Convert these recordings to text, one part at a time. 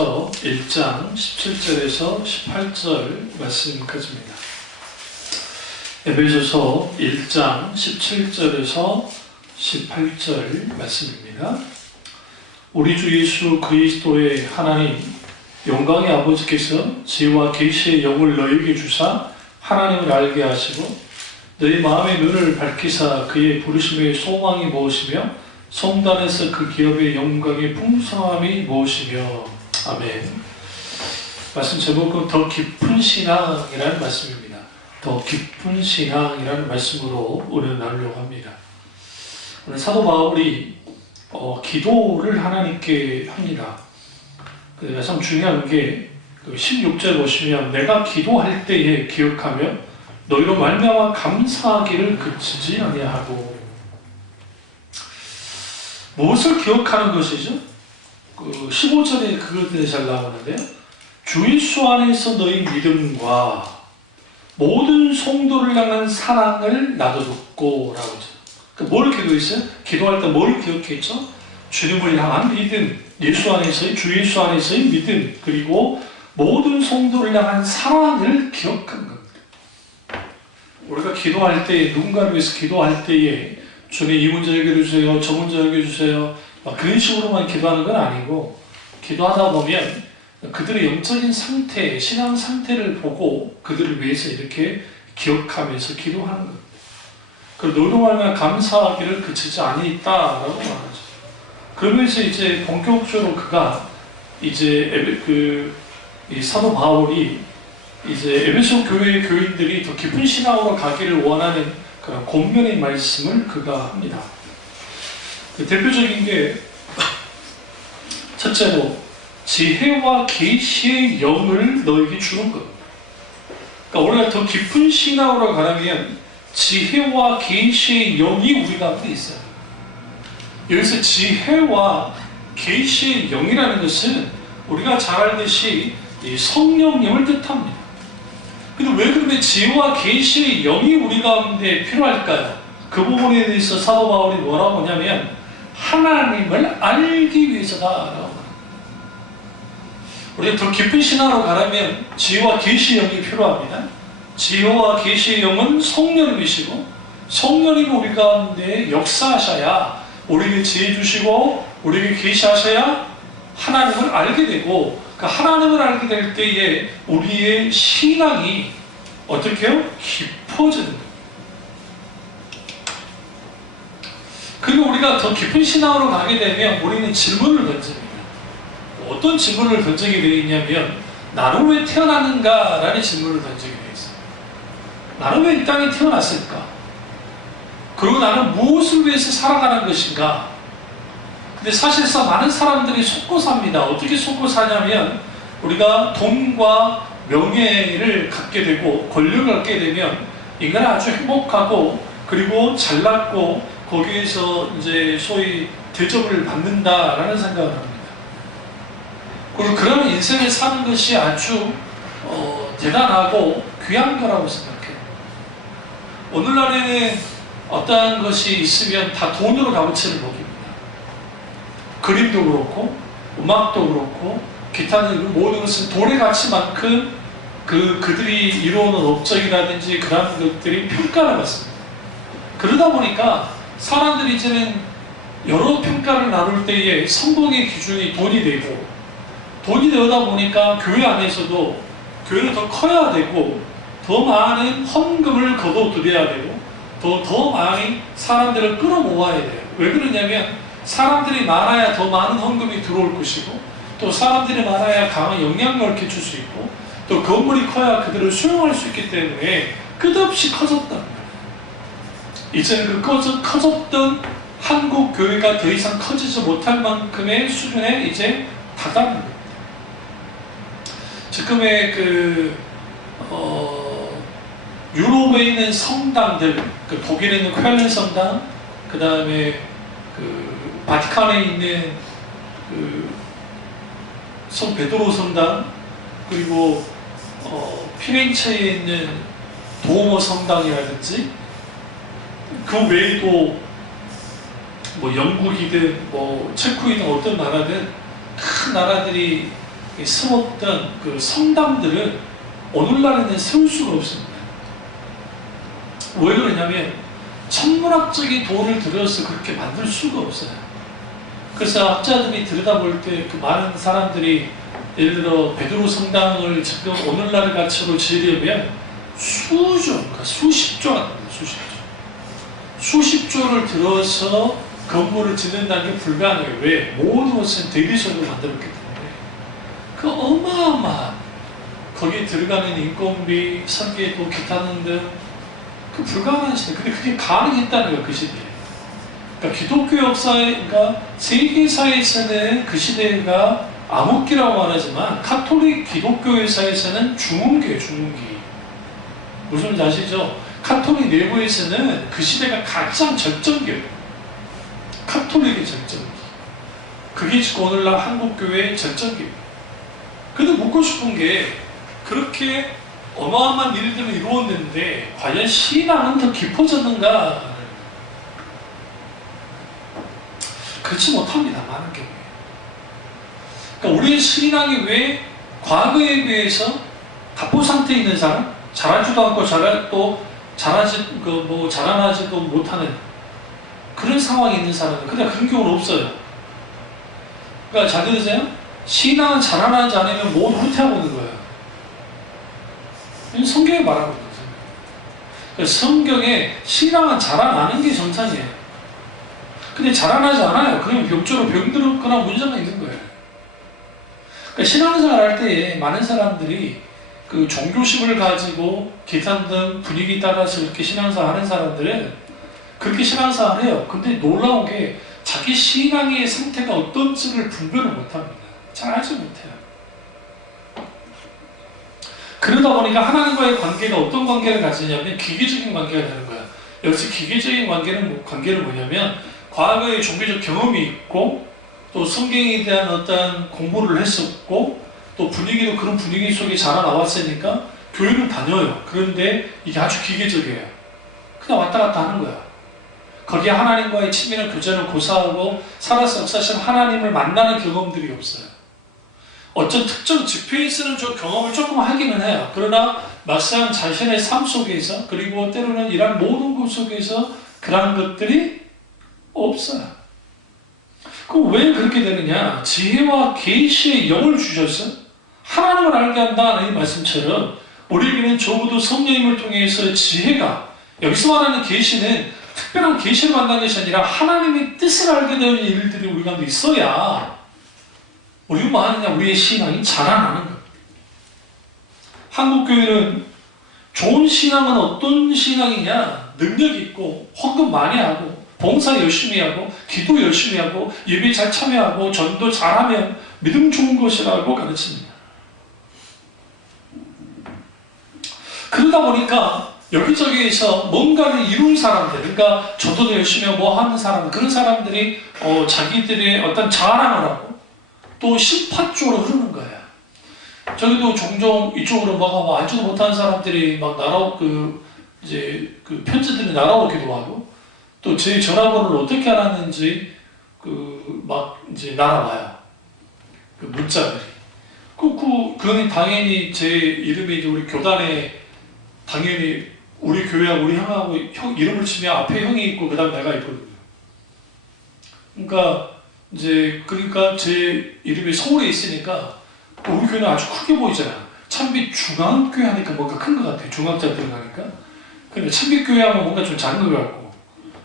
에베소서 1장 17절에서 18절 말씀까지입니다. 에베소서 1장 17절에서 18절 말씀입니다. 우리 주 예수 그리스도의 하나님 영광의 아버지께서 지혜와 계시의 영을 너희에게 주사 하나님을 알게 하시고 너희 마음의 눈을 밝히사 그의 부르심의 소망이 무엇이며 성단에서 그 기업의 영광의 풍성함이 무엇이며. 아멘. 말씀 제목은 더 깊은 신앙이라는 말씀입니다. 더 깊은 신앙이라는 말씀으로 오늘 나누려고 합니다. 오늘 사도 바울이 기도를 하나님께 합니다. 참 중요한 게 16절 보시면 내가 기도할 때에 기억하며 너희로 말미암아 감사하기를 그치지 아니하고. 무엇을 기억하는 것이죠? 15절에 그것들이 잘 나오는데요. 주 예수 안에서 너희 믿음과 모든 성도를 향한 사랑을 나도 듣고 라고 하죠. 뭘 기도했어요? 기도할 때 뭘 기억했죠? 주님을 향한 믿음, 예수 안에서의, 주 예수 안에서의 믿음, 그리고 모든 성도를 향한 사랑을 기억한 겁니다. 우리가 기도할 때, 누군가를 위해서 기도할 때에 주님 이 문제 해결해 주세요, 저 문제 해결해 주세요, 그런 식으로만 기도하는 건 아니고, 기도하다 보면 그들의 영적인 상태, 신앙 상태를 보고 그들을 위해서 이렇게 기억하면서 기도하는 겁니다. 그리고 너희로 말미암아 감사하기를 그치지 아니했다라고 말하죠. 그러면서 이제 본격적으로 그가 이제 이 사도 바울이 이제 에베소 교회의 교인들이 더 깊은 신앙으로 가기를 원하는 그런 권면의 말씀을 그가 합니다. 대표적인 게 첫째로 지혜와 계시의 영을 너에게 주는 것. 그러니까 우리가 더 깊은 신앙으로 가려면 지혜와 계시의 영이 우리 가운데 있어요. 여기서 지혜와 계시의 영이라는 것은 우리가 잘 알듯이 이 성령님을 뜻합니다. 근데 왜 그러면 지혜와 계시의 영이 우리 가운데 필요할까요? 그 부분에 대해서 사도 바울이 뭐라고 하냐면 하나님을 알기 위해서다라고 합니다. 우리가 더 깊은 신앙으로 가려면 지혜와 계시의 영이 필요합니다. 지혜와 계시의 영은 성령님이시고 성령님이 우리 가운데 역사하셔야 우리에게 지혜 주시고 우리에게 계시하셔야 하나님을 알게 되고 그 하나님을 알게 될 때에 우리의 신앙이 어떻게 해요? 깊어지는 거예요. 그리고 우리가 더 깊은 신앙으로 가게 되면 우리는 질문을 던집니다. 어떤 질문을 던지게 되어 있냐면 나는 왜 태어났는가? 라는 질문을 던지게 되어 있어요. 나는 왜 이 땅에 태어났을까? 그리고 나는 무엇을 위해서 살아가는 것인가? 근데 사실상 많은 사람들이 속고 삽니다. 어떻게 속고 사냐면 우리가 돈과 명예를 갖게 되고 권력을 갖게 되면 인간은 아주 행복하고 그리고 잘났고 거기에서 이제 소위 대접을 받는다라는 생각을 합니다. 그리고 그런 인생을 사는 것이 아주 대단하고 귀한 거라고 생각해요. 오늘날에는 어떠한 것이 있으면 다 돈으로 값어치를 먹입니다. 그림도 그렇고 음악도 그렇고 기타는 모든 것은 돈의 가치만큼 그들이 이루어오는 업적이라든지 그런 것들이 평가를 받습니다. 그러다 보니까 사람들이 이제는 여러 평가를 나눌 때에 성공의 기준이 돈이 되고 돈이 되다 보니까 교회 안에서도 교회는 더 커야 되고 더 많은 헌금을 거둬들여야 되고 더 많이 사람들을 끌어모아야 돼요. 왜 그러냐면 사람들이 많아야 더 많은 헌금이 들어올 것이고 또 사람들이 많아야 강한 영향력을 끼칠 수 있고 또 건물이 커야 그들을 수용할 수 있기 때문에 끝없이 커졌단 말이에요. 이제는 그 커졌던 한국 교회가 더 이상 커지지 못할 만큼의 수준에 이제 다다른 겁니다. 지금의 유럽에 있는 성당들, 독일에 있는 쾰른 성당, 그 다음에 바티칸에 있는 성 베드로 성당, 그리고 피렌체에 있는 도모 성당이라든지 그 외에도 뭐 영국이든 뭐 체코이든 어떤 나라든 큰 나라들이 세웠던 그 성당들은 오늘날에는 세울 수가 없습니다. 왜 그러냐면 천문학적인 돈을 들여서 그렇게 만들 수가 없어요. 그래서 학자들이 들여다볼 때 그 많은 사람들이 예를 들어 베드로 성당을 지금 오늘날의 가치로 지으려면 수조, 그러니까 수십조가 됩니다. 수십조를 들어서 건물을 짓는다는 게 불가능해요. 왜? 모든 것은 대리석으로 만들었기 때문에. 그 어마어마한 거기에 들어가는 인건비, 설계, 또 기타 등등 그 불가능한 시대. 근데 그게 가능했다는 거예요. 그 시대에. 그러니까 기독교 역사에, 그러니까 세계사에서는 그 시대가 암흑기라고 말하지만 카톨릭 기독교회사에서는 중흥기예요. 중흥기. 무슨 말인지 아시죠? 카톨릭 내부에서는 그 시대가 가장 절정기예요. 카톨릭의 절정기. 그게 지금 오늘날 한국교회의 절정기예요. 근데 묻고 싶은 게 그렇게 어마어마한 일들을 이루었는데 과연 신앙은 더 깊어졌는가? 그렇지 못합니다. 많은 경우에. 그러니까 우리의 신앙이 왜 과거에 비해서 갑부 상태에 있는 사람, 잘하지도 않고 자라나지도 못하는 그런 상황에 있는 사람은 그냥 그런 경우는 없어요. 그러니까 잘 들으세요? 신앙은 자라나지 않으면 모두 후퇴하고 있는 거예요. 이건 성경에 말하고 있는 거죠. 그러니까 성경에 신앙은 자라나는 게 정상이에요. 근데 자라나지 않아요. 그냥 병조로 병들었거나 문제가 있는 거예요. 그러니까 신앙생활 할 때에 많은 사람들이 그 종교심을 가지고 기타 등 분위기 따라서 이렇게 신앙생활 하는 사람들은 그렇게 신앙생활을 해요. 근데 놀라운 게 자기 신앙의 상태가 어떤지를 분별을 못합니다. 잘 알지 못해요. 그러다 보니까 하나님과의 관계가 어떤 관계를 가지냐면 기계적인 관계가 되는 거예요. 역시 기계적인 관계는 뭐냐면 과거에 종교적 경험이 있고 또 성경에 대한 어떤 공부를 했었고 또 분위기도 그런 분위기 속에 자라 나왔으니까 교회를 다녀요. 그런데 이게 아주 기계적이에요. 그냥 왔다 갔다 하는 거야. 거기에 하나님과의 친밀한 교제를 고사하고 살아서 역사실 하나님을 만나는 경험들이 없어요. 어떤 특정 집회에서는 저 경험을 조금 하기는 해요. 그러나 막상 자신의 삶 속에서 그리고 때로는 이런 모든 것 속에서 그런 것들이 없어요. 그럼 왜 그렇게 되느냐? 지혜와 계시의 영을 주셔서 하나님을 알게 한다는 이 말씀처럼 우리에게는 적어도 성령님을 통해서 지혜가, 여기서 말하는 계시는 특별한 계시를 만나는 것이 아니라 하나님의 뜻을 알게 되는 일들이 우리 가운데 있어야 우리가 뭐 하느냐? 우리의 신앙이 자라나는 거예요. 한국교회는 좋은 신앙은 어떤 신앙이냐? 능력 있고 헌금 많이 하고 봉사 열심히 하고 기도 열심히 하고 예배 잘 참여하고 전도 잘하면 믿음 좋은 것이라고 가르칩니다. 그러다 보니까 여기저기에서 뭔가를 이룬 사람들, 그러니까 전도도 열심히 하고 뭐 하는 사람들, 그런 사람들이 자기들의 어떤 자랑을 하고 또 심파 쪽으로 흐르는 거예요. 저기도 종종 이쪽으로 뭐 알지도 못하는 사람들이 막 편지들이 날아오기도 하고 또 제 전화번호를 어떻게 알았는지 이제 날아와요. 그 문자들이. 그건 당연히 제 이름이 이제 우리 교단에 당연히 우리 교회하고 우리 형하고 형 이름을 치면 앞에 형이 있고 그 다음에 내가 있거든요. 그러니까 제 이름이 서울에 있으니까 우리 교회는 아주 크게 보이잖아. 참빛 중앙교회 하니까 뭔가 큰 것 같아요. 중앙자 들어가니까. 근데 참빛교회 하면 뭔가 좀 작은 것 같고.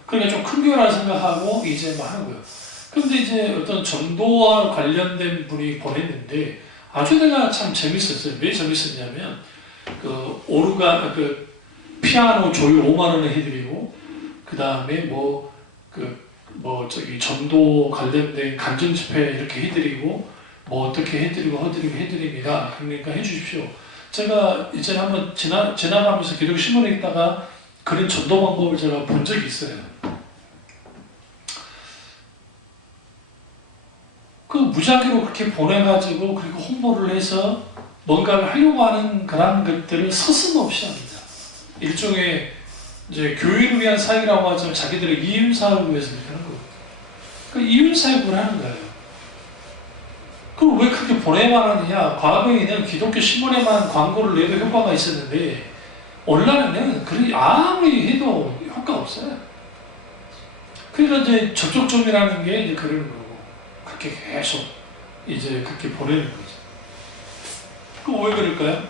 그러니까 좀 큰 교회라 생각하고 이제 뭐 하는 거예요. 근데 이제 어떤 전도와 관련된 분이 보냈는데 아주 내가 참 재밌었어요. 왜 재밌었냐면 피아노 조율 5만 원에 해드리고 그 다음에 전도 관련된 간증 집회 이렇게 해드리고 뭐 어떻게 해드립니다. 그러니까 해주십시오. 제가 이제 한번 지나가면서 기독교 신문에 있다가 그런 전도 방법을 제가 본 적이 있어요. 그 무작위로 그렇게 보내가지고 그리고 홍보를 해서 뭔가를 하려고 하는 그런 것들을 서슴없이 합니다. 일종의 이제 교회를 위한 사역이라고 하지만 자기들의 이윤 사역을 위해서 이렇게 하는 거예요. 그 이윤 사역을 하는 거예요. 그럼 왜 그렇게 보내야만 하느냐? 과거에는 기독교 신문에만 광고를 내도 효과가 있었는데 온라인은 아무리 해도 효과 없어요. 그러니까 이제 접촉점이라는 게 이제 그러는 거고, 그렇게 계속 이제 그렇게 보내는 거죠. 그럼 왜 그럴까요?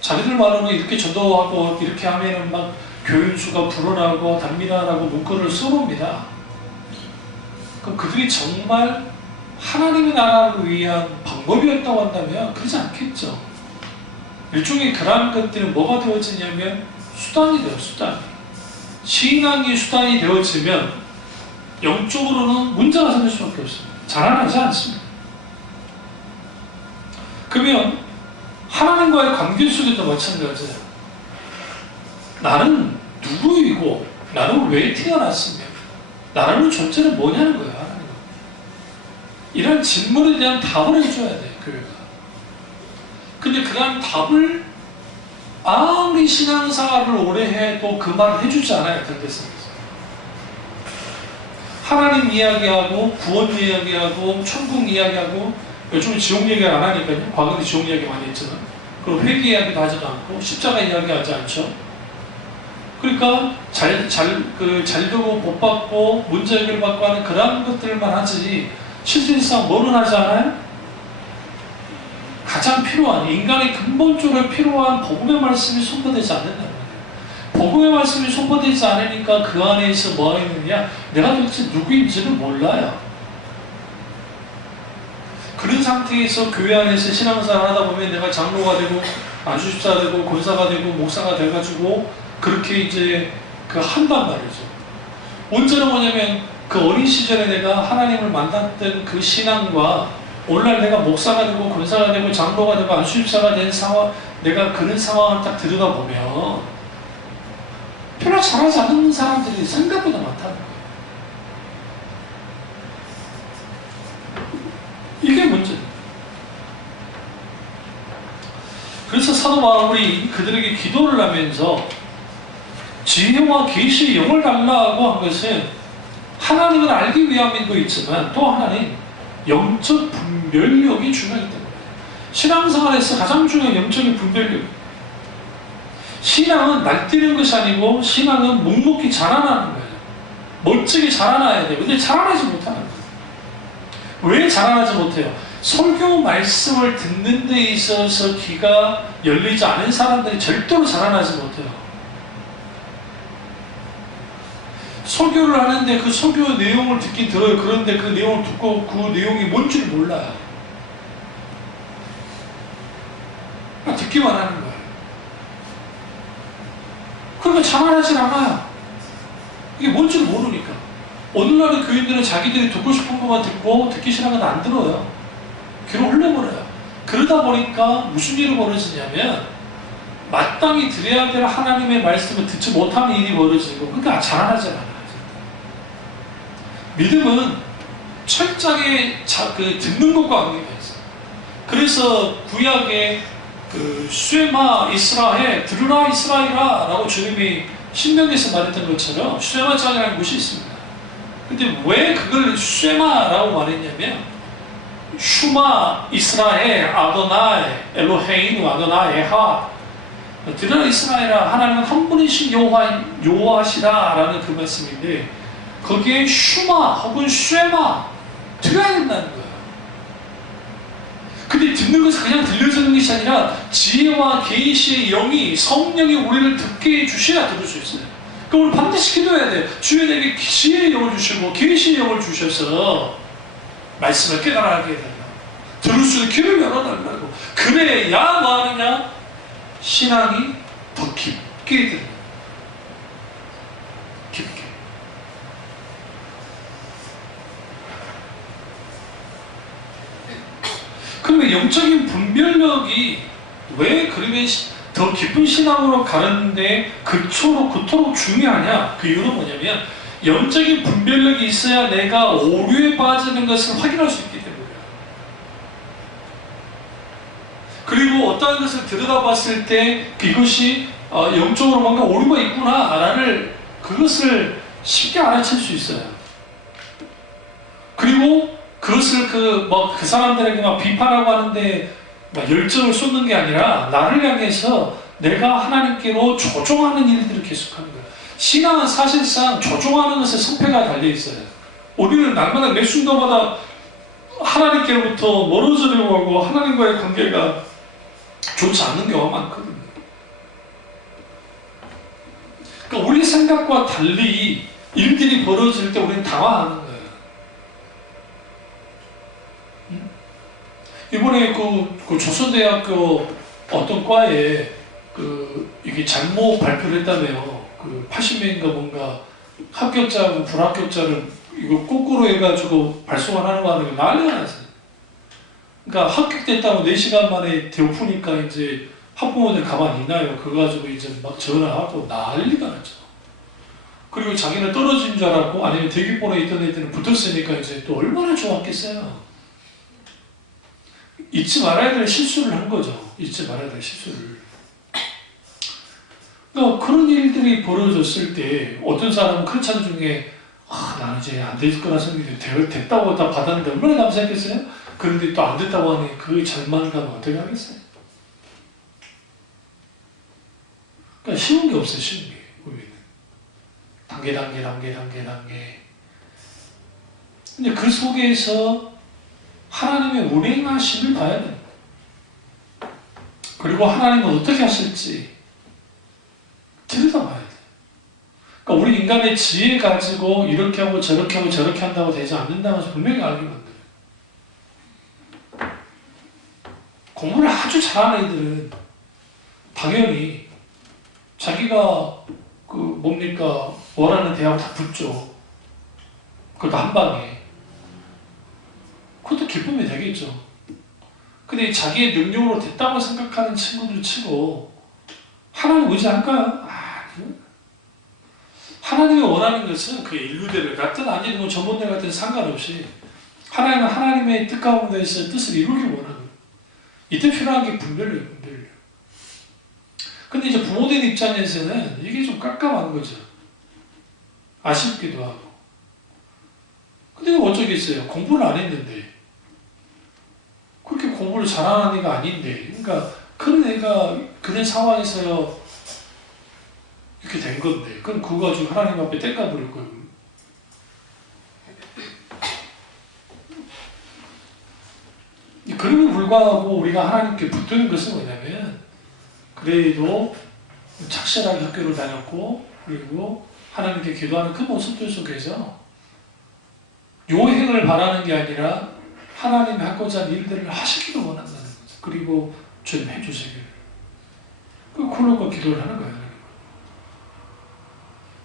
자기들 말로는 이렇게 전도하고 이렇게 하면은 막 교인수가 불어나고 답니다라고 문구를 써놓습니다. 그럼 그들이 정말 하나님의 나라를 위한 방법이었다고 한다면 그러지 않겠죠. 일종의 그러한 것들은 뭐가 되어지냐면 수단이 돼요. 수단. 신앙이 수단이 되어지면 영적으로는 문제가 생길 수밖에 없습니다. 자라나지 않습니다. 그러면 하나님과의 관계 속에도 마찬가지예요. 나는 누구이고 나는 왜 태어났으며 나라는 존재는 뭐냐는 거예요. 하나님은. 이런 질문에 대한 답을 해줘야 돼요. 교회가. 근데 그런 답을 아무리 신앙생활을 오래 해도 그 말을 해주지 않아요. 경계성에서. 하나님 이야기하고 구원 이야기하고 천국 이야기하고 요즘은 지옥 얘기 안 하니까요. 과거에 지옥 이야기 많이 했지만 그리고 회개 이야기도 하지도 않고 십자가 이야기하지 않죠. 그러니까 잘 되고 복 받고 문제 해결 받고 하는 그런 것들만 하지 실질상 뭐는 하지 않아요? 가장 필요한 인간의 근본적으로 필요한 복음의 말씀이 선포되지 않는다는 거예요. 복음의 말씀이 선포되지 않으니까 그 안에서 뭐가 있느냐? 내가 도대체 누구인지를 몰라요. 그런 상태에서 교회 안에서 신앙생활 하다 보면 내가 장로가 되고 안수집사가 되고 권사가 되고 목사가 돼가지고 그렇게 이제 한단 말이죠. 문제는 뭐냐면 그 어린 시절에 내가 하나님을 만났던 그 신앙과 오늘날 내가 목사가 되고 권사가 되고 장로가 되고 안수집사가 된 상황, 내가 그런 상황을 딱 들여다보면 별로 잘하지 않는 사람들이 생각보다 많다는 거예요. 이게 문제예요. 그래서 사도 바울이 그들에게 기도를 하면서 지혜와 계시의 영을 달라고 한 것은 하나님을 알기 위함도 있지만 또 하나는 영적 분별력이 중요하기 때문에 신앙생활에서 가장 중요한 영적인 분별력. 신앙은 날뛰는 것이 아니고 신앙은 묵묵히 자라나는 거예요. 멋지게 자라나야 돼요. 근데 자라나지 못하는 거예요. 왜 자라나지 못해요? 설교 말씀을 듣는 데 있어서 귀가 열리지 않은 사람들이 절대로 자라나지 못해요. 설교를 하는데 그 설교 내용을 듣긴 들어요. 그런데 그 내용을 듣고 그 내용이 뭔지 몰라요. 듣기만 하는 거예요. 그러니까 자라나질 않아요. 이게 뭔지 모르니까. 오늘날의 교인들은 자기들이 듣고 싶은 것만 듣고 듣기 싫은 건 안 들어요. 귀로 흘려버려요. 그러다 보니까 무슨 일이 벌어지냐면 마땅히 들어야 될 하나님의 말씀을 듣지 못하는 일이 벌어지고 그러니까 자라나지 않아요. 믿음은 철저하게 듣는 것과 관계가 있어요. 그래서 구약의 쉐마 이스라엘, 들으라 이스라엘아 라고 주님이 신명기에서 말했던 것처럼 쉐마장이라는 것이 있습니다. 근데 왜 그걸 쉐마라고 말했냐면 슈마 이스라엘 아도나이 엘로헤이누 아도나이 에하, 들으라 이스라엘아 하나님은 한 분이신 여호와시다 라는 그 말씀인데 거기에 슈마 혹은 쉐마 들어야 된다는 거예요. 근데 듣는 것은 그냥 들려주는 것이 아니라 지혜와 계시의 영이 성령이 우리를 듣게 해주셔야 들을 수 있어요. 그럼 우리 반드시 기도해야 돼요. 주여 내게 지혜의 영을 주시고 계시의 영을 주셔서 말씀을 깨달아가게 해달라. 들을 수 있는 귀를 열어달라고. 그래야 뭐 하느냐? 신앙이 더 깊게 들어요. 깊게. 그러면 영적인 분별력이 왜 그러면 더 깊은 신앙으로 가는데 그토록 중요하냐? 그 이유는 뭐냐면 영적인 분별력이 있어야 내가 오류에 빠지는 것을 확인할 수 있기 때문이에요. 그리고 어떠한 것을 들여다봤을 때 이것이 영적으로 뭔가 오류가 있구나 라는 그것을 쉽게 알아챌 수 있어요. 그리고 그 그것을 그 사람들에게 막 비판하고 하는데 막 열정을 쏟는 게 아니라 나를 향해서 내가 하나님께로 조종하는 일들을 계속하는 거예요. 신앙은 사실상 조종하는 것에 성패가 달려 있어요. 우리는 날마다 매 순간마다 하나님께로부터 멀어지려고 하고 하나님과의 관계가 좋지 않는 경우가 많거든요. 그러니까 우리 생각과 달리 일들이 벌어질 때 우리는 당황하는 거예요. 이번에 그 조선대학교 어떤 과에 이게 잘못 발표를 했다며요. 80명인가 뭔가 합격자하고 불합격자를 이거 거꾸로 해가지고 발송을 하는 거 하는 게 난리가 났어요. 그러니까 합격됐다고 4시간 만에 되어푸니까 이제 학부모들 가만히 있나요? 그거 가지고 이제 막 전화하고 난리가 났죠. 그리고 자기는 떨어진 줄 알았고 아니면 대기권에 있던 애들은 붙었으니까 이제 또 얼마나 좋았겠어요. 잊지 말아야 될 실수를 한 거죠. 잊지 말아야 될 실수를. 그러니까 그런 일들이 벌어졌을 때 어떤 사람은 크리스찬 중에 나는 이제 안 될 거라 생각했는데 됐다고 다 받았는데 얼마나 감사했겠어요? 그런데 또 안 됐다고 하니 그 절망감은 어떻게 하겠어요? 그러니까 쉬운 게 없어요. 쉬운 게. 우리는. 단계. 근데 그 속에서 하나님의 운행하심을 봐야 됩니다. 그리고 하나님은 어떻게 하실지 들여다봐야 돼요. 그러니까 우리 인간의 지혜 가지고 이렇게 하고 저렇게 한다고 되지 않는다는 것을 분명히 알게 만들어요. 공부를 아주 잘하는 애들은 당연히 자기가 원하는 대학 다 붙죠. 그것도 한 방에. 그것도 기쁨이 되겠죠. 근데 자기의 능력으로 됐다고 생각하는 친구들 치고 하나님 의지할까요? 아니요. 하나님이 원하는 것은 그 인류대를 같든 아니든 전문대 같든 상관없이 하나님은 하나님의 뜻 가운데서 뜻을 이루기 원하는 거예요. 이때 필요한 게 분별이에요. 근데 이제 부모된 입장에서는 이게 좀 깜깜한 거죠. 아쉽기도 하고. 근데 어쩌겠어요. 공부를 안 했는데. 그렇게 공부를 잘하는 애가 아닌데. 그러니까 그런 애가 그런 상황에서 이렇게 된 건데. 그럼 그거 가지고 하나님 앞에 떼까부릴 거예요. 그럼에도 불구하고 우리가 하나님께 붙드는 것은 뭐냐면 그래도 착실하게 학교를 다녔고 그리고 하나님께 기도하는 그 모습들 속에서 요행을 바라는 게 아니라 하나님이 하고자 하는 일들을 하시기를 원한다는 거죠. 그리고 주님 해주시기를. 그걸로 기도를 하는 거예요.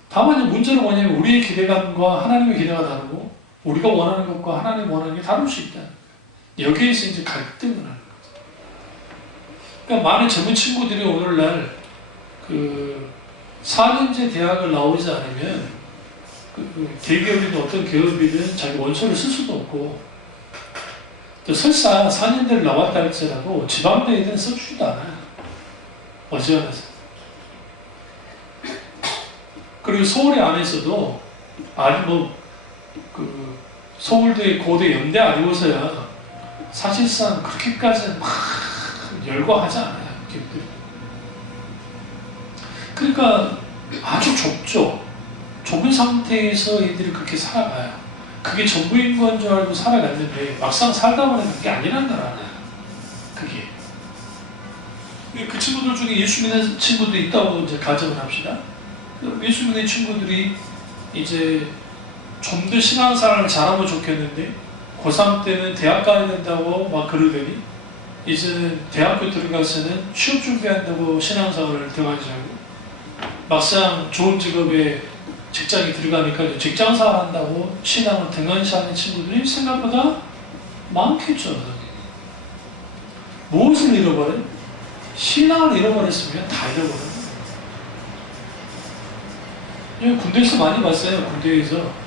다만 문제는 뭐냐면 우리의 기대감과 하나님의 기대가 다르고 우리가 원하는 것과 하나님이 원하는 게 다를 수 있다는 거예요. 여기에서 이제 갈등을 하는 거죠. 그러니까 많은 젊은 친구들이 오늘날 4년제 대학을 나오지 않으면 대기업이든 어떤 기업이든 자기 원서를 쓸 수도 없고 또 설사 4년제를 나왔다 할지라도 지방대에는 써주지도 않아요. 어지간해서. 그리고 서울에 안에서도 서울대 고대 연대 아니고서야 사실상 그렇게까지 막 열광하지 않아요. 기업들이. 그러니까 아주 좁죠. 좁은 상태에서 얘들이 그렇게 살아가요. 그게 전부인 건 줄 알고 살아갔는데 막상 살다 보면 그게 아니란 걸 알아요. 그게. 그 친구들 중에 예수 믿는 친구들이 있다고 이제 가정을 합시다. 예수 믿는 친구들이 이제 좀 더 신앙생활을 잘하면 좋겠는데 고3 때는 대학 가야 된다고 막 그러더니 이제는 대학교 들어가서는 취업 준비한다고 신앙생활을 등한시하고 막상 좋은 직업에 직장에 들어가니까 직장생활 한다고 신앙을 등한시하는 친구들이 생각보다 많겠죠. 무엇을 잃어버려요? 신앙을 잃어버렸으면 다 잃어버려요. 군대에서 많이 봤어요. 군대에서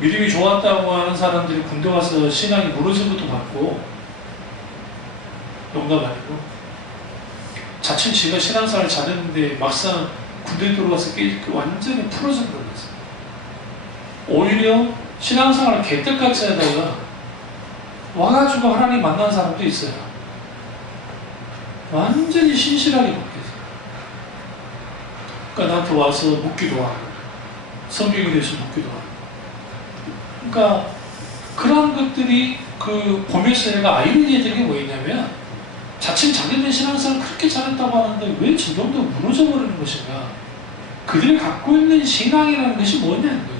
믿음이 좋았다고 하는 사람들이 군대 가서 신앙이 무너진 것도 봤고 농담 아니고 자칭 지가 신앙생활 잘했는데 막상 군대 들어가서 완전히 풀어져 버렸어요. 오히려 신앙생활을 개떡같이 하다가 와가지고 하나님 만난 사람도 있어요. 완전히 신실하게 바뀌었어요. 그러니까 나한테 와서 묻기도 하고 성경에 대해서 묻기도 하고. 그러니까 그런 것들이 보면서 내가 아이러니해지는 게 뭐였냐면 자칭 자기들 신앙생활 그렇게 잘했다고 하는데 왜 저 정도 무너져 버리는 것인가. 그들이 갖고 있는 신앙이라는 것이 뭐냐는 거예요.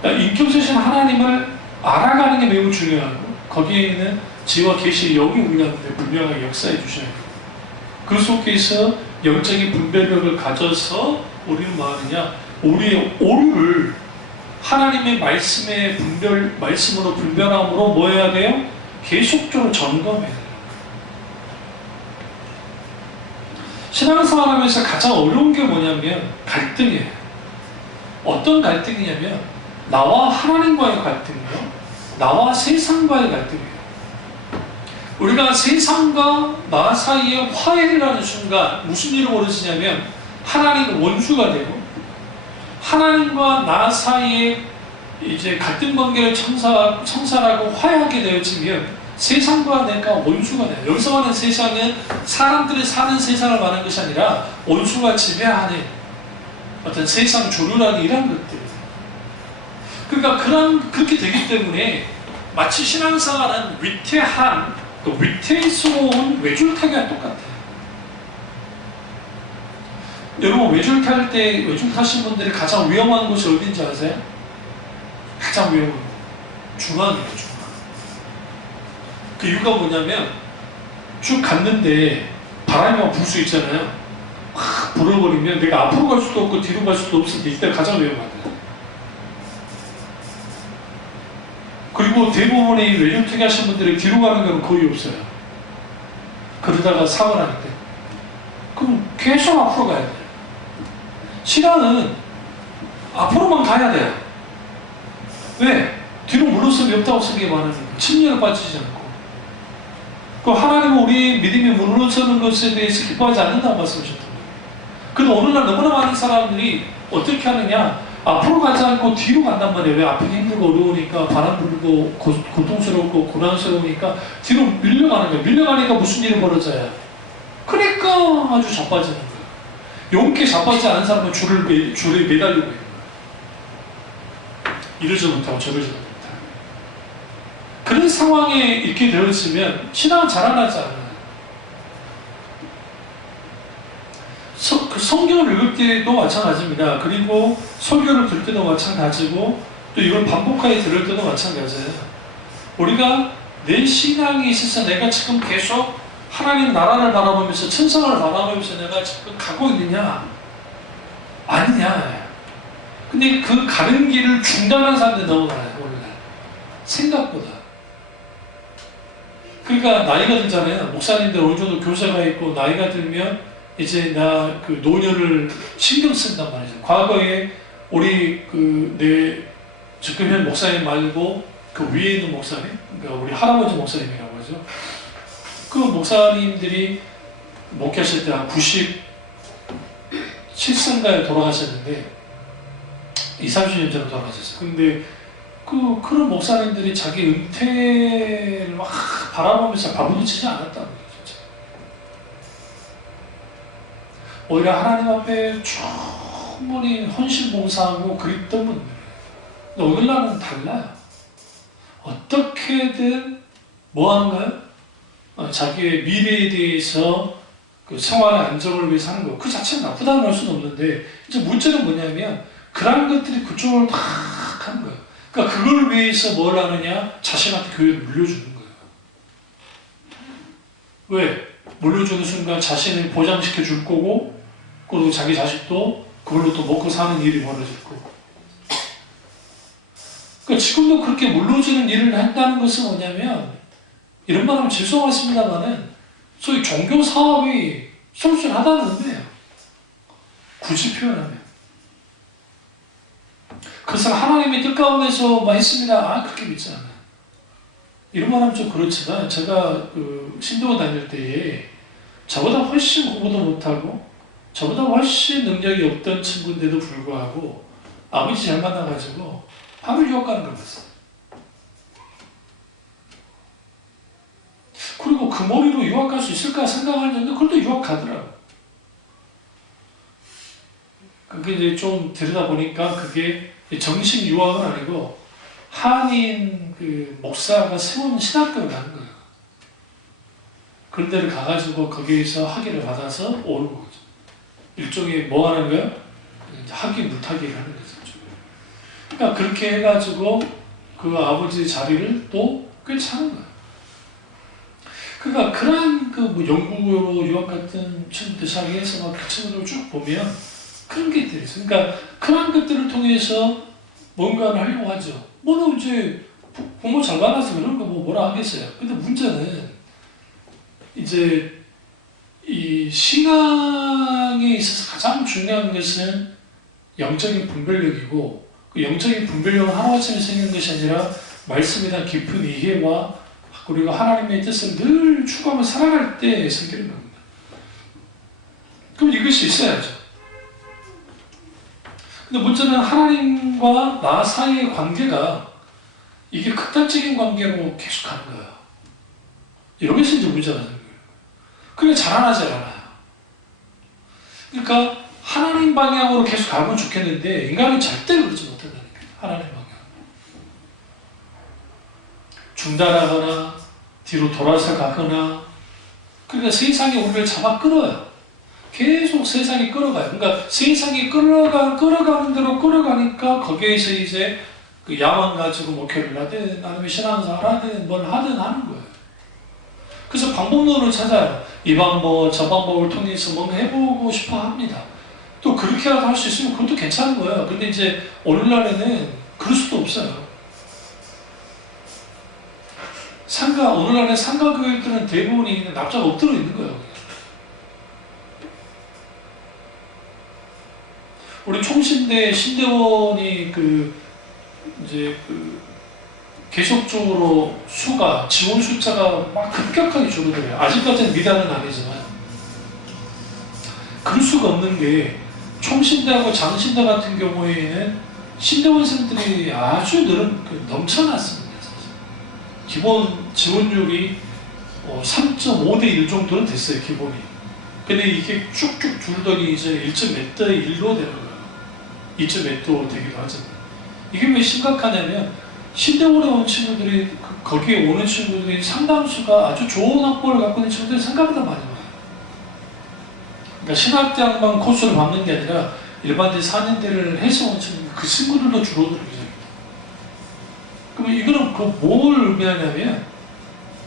그러니까 인격자신 하나님을 알아가는 게 매우 중요하고 거기에는 지와 계시 여기 우리한테 분명하게 역사해 주셔야 돼요. 그 속에서 영적인 분별력을 가져서 우리는 뭐 하느냐, 우리의 오류를 하나님의 말씀으로 분별함으로 뭐 해야 돼요? 계속적으로 점검해야 돼요. 신앙생활하면서 가장 어려운 게 뭐냐면 갈등이에요. 어떤 갈등이냐면 나와 하나님과의 갈등이요, 나와 세상과의 갈등이에요. 우리가 세상과 나 사이에 화해를 하는 순간 무슨 일이 벌어지냐면 하나님과 원수가 되고 하나님과 나 사이에 이제 갈등 관계를 청산하고 화해하게 되어지면 세상과 내가 원수가 돼요. 여기서 말하는 세상은 사람들이 사는 세상을 말하는 것이 아니라 원수가 지배하는 어떤 세상 조류라는 이런 것들. 그러니까 그렇게 되기 때문에 마치 신앙생활은 위태에서 온 외줄타기와 똑같아요. 여러분 외줄 타신 분들이 가장 위험한 곳이 어딘지 아세요? 가장 위험한 곳 중앙이에요. 중앙. 그 이유가 뭐냐면 쭉 갔는데 바람이 막 불 수 있잖아요. 확 불어버리면 내가 앞으로 갈 수도 없고 뒤로 갈 수도 없으니까 이때 가장 위험하다. 그리고 대부분의 외줄타기 하신 분들이 뒤로 가는 건 거의 없어요. 그러다가 사고를 할 때. 그럼 계속 앞으로 가야 돼요. 신앙은 앞으로만 가야 돼요. 왜? 뒤로 물러서기 없다고 생각이 많으니까. 침략에 빠지지 않고. 그 하나님은 우리 믿음이 물러서는 것에 대해서 기뻐하지 않는다고 말씀하셨던 거예요. 그런데 오늘날 너무나 많은 사람들이 어떻게 하느냐, 앞으로 가지 않고 뒤로 간단 말이에요. 왜? 앞에 힘들고 어려우니까, 바람 불고 고통스럽고 고난스러우니까 뒤로 밀려가는 거예요. 밀려가니까 무슨 일이 벌어져요? 그러니까 아주 자빠지는 거예요. 용케 자빠지지 않은 사람은 줄에 매달리고 있는 거예요. 이러지 못하고 저러지 못하고. 그런 상황에 있게 되었으면 신앙은 자라나지 않아요. 성경을 읽을 때도 마찬가지입니다. 그리고 설교를 들을 때도 마찬가지고 또 이걸 반복하게 들을 때도 마찬가지예요. 우리가 내 신앙에 있어서 내가 지금 계속 하나님 나라를 바라보면서 천상을 바라보면서 내가 지금 가고 있느냐 아니냐. 근데 그 가는 길을 중단한 사람들이 너무 많아요. 오늘날 생각보다. 그러니까 나이가 들잖아요. 목사님들 어느 정도 교사가 있고 나이가 들면 이제 나 그 노년을 신경 쓴단 말이죠. 과거에 우리 내 지금 목사님 말고 그 위에 있는 목사님, 그러니까 우리 할아버지 목사님이라고 하죠. 그 목사님들이 목회하실 때 한 97세인가에 돌아가셨는데 20, 30년 전에 돌아가셨어요. 근데 그런 목사님들이 자기 은퇴를 막 바라보면서 바보치지 않았다는 거예요. 진짜. 오히려 하나님 앞에 충분히 헌신봉사하고 그랬던 분들. 근데 오늘날은 달라요. 어떻게든 뭐 하는가요? 자기의 미래에 대해서 그 생활의 안정을 위해서 하는 거. 그 자체는 나쁘다는 할 수는 없는데, 이제 문제는 뭐냐면, 그런 것들이 그쪽으로 다 가는 거예요. 그러니까 그걸 위해서 뭘 하느냐? 자신한테 교회를 물려주는 거예요. 왜? 물려주는 순간 자신을 보장시켜 줄 거고, 그리고 자기 자식도 그걸로 또 먹고 사는 일이 벌어질 거고. 그러니까 지금도 그렇게 물려주는 일을 한다는 것은 뭐냐면, 이런 말 하면 죄송하십니다만은, 소위 종교 사업이 쏠쏠하다는 의미예요. 굳이 표현하면. 그래서 하나님의 뜻 가운데서 했습니다. 그렇게 믿지 않아요. 이런 말 하면 좀 그렇지만, 제가 신도원 다닐 때에 저보다 훨씬 공부도 못하고, 저보다 훨씬 능력이 없던 친구인데도 불구하고, 아버지 잘 만나가지고, 밥을 유혹하는 걸 봤어요. 그 머리로 유학할 수 있을까 생각하는데 그래도 유학 가더라고. 그게 이제 좀 들여다보니까 그게 정식 유학은 아니고 한인 그 목사가 세운 신학교를 가는 거예요. 그런 데를 가가지고 거기에서 학위를 받아서 오는 거죠. 일종의 뭐 하는 거야? 학위 물타기를 하는 거죠. 그러니까 그렇게 해가지고 그 아버지 자리를 또 꿰차는 거예요. 그러니까 그러한 뭐 영국으로 유학 같은 친구들 사이에서 막 그 친구들을 쭉 보면 그런 게 있어요. 그러니까 그런 것들을 통해서 뭔가를 하려고 하죠. 뭐는 이제 공부 잘 받아서 그런 거 뭐라 하겠어요. 근데 문제는 이제 이 신앙에 있어서 가장 중요한 것은 영적인 분별력이고 그 영적인 분별력은 하루아침에 생기는 것이 아니라 말씀에 대한 깊은 이해와 그리고 하나님의 뜻을 늘 추구하며 살아갈 때 생기는 겁니다. 그럼 이것이 있어야죠. 근데 문제는 하나님과 나 사이의 관계가 이게 극단적인 관계로 계속 가는 거예요. 여기서 이제 문제가 되는 거예요. 그게 자라나지 않아요. 그러니까 하나님 방향으로 계속 가면 좋겠는데 인간은 절대 그러지 못한다니까. 하나님 방향. 중단하거나 뒤로 돌아서 가거나 그러니까 세상이 우리를 잡아 끌어요. 계속 세상이 끌어가요. 그러니까 세상이 끌어가는 대로 끌어가니까 거기에서 이제 그 야망 가지고 목회를 하든 아니면 신앙생활 하든 뭘 하든 하는 거예요. 그래서 방법론을 찾아요. 이 방법 저 방법을 통해서 뭔가 해보고 싶어 합니다. 또 그렇게라도 할 수 있으면 그것도 괜찮은 거예요. 근데 이제 오늘날에는 그럴 수도 없어요. 오늘날의 상가 교육들은 대부분이 납작 엎드려 있는 거예요. 우리 총신대 신대원이 이제 계속적으로 지원 숫자가 막 급격하게 줄어들어요. 아직까지는 미달은 아니지만 그럴 수가 없는 게 총신대하고 장신대 같은 경우에는 신대원생들이 아주 넘쳐났습니다. 기본 지원율이 3.5대 1 정도는 됐어요, 기본이. 근데 이게 쭉쭉 줄더니 이제 1.몇 대 1로 되는 거예요. 2.몇 도 되기도 하죠. 이게 왜 심각하냐면 신대원에 온 친구들이 거기에 오는 친구들이 상당수가 아주 좋은 학벌을 갖고 있는 친구들이 생각보다 많이 와요. 그러니까 신학대학만 코스를 받는 게 아니라 일반대 4년대를 해서 온 친구들, 그 친구들도 줄어들기 시작합니다. 그럼 이거는 뭘 의미하냐면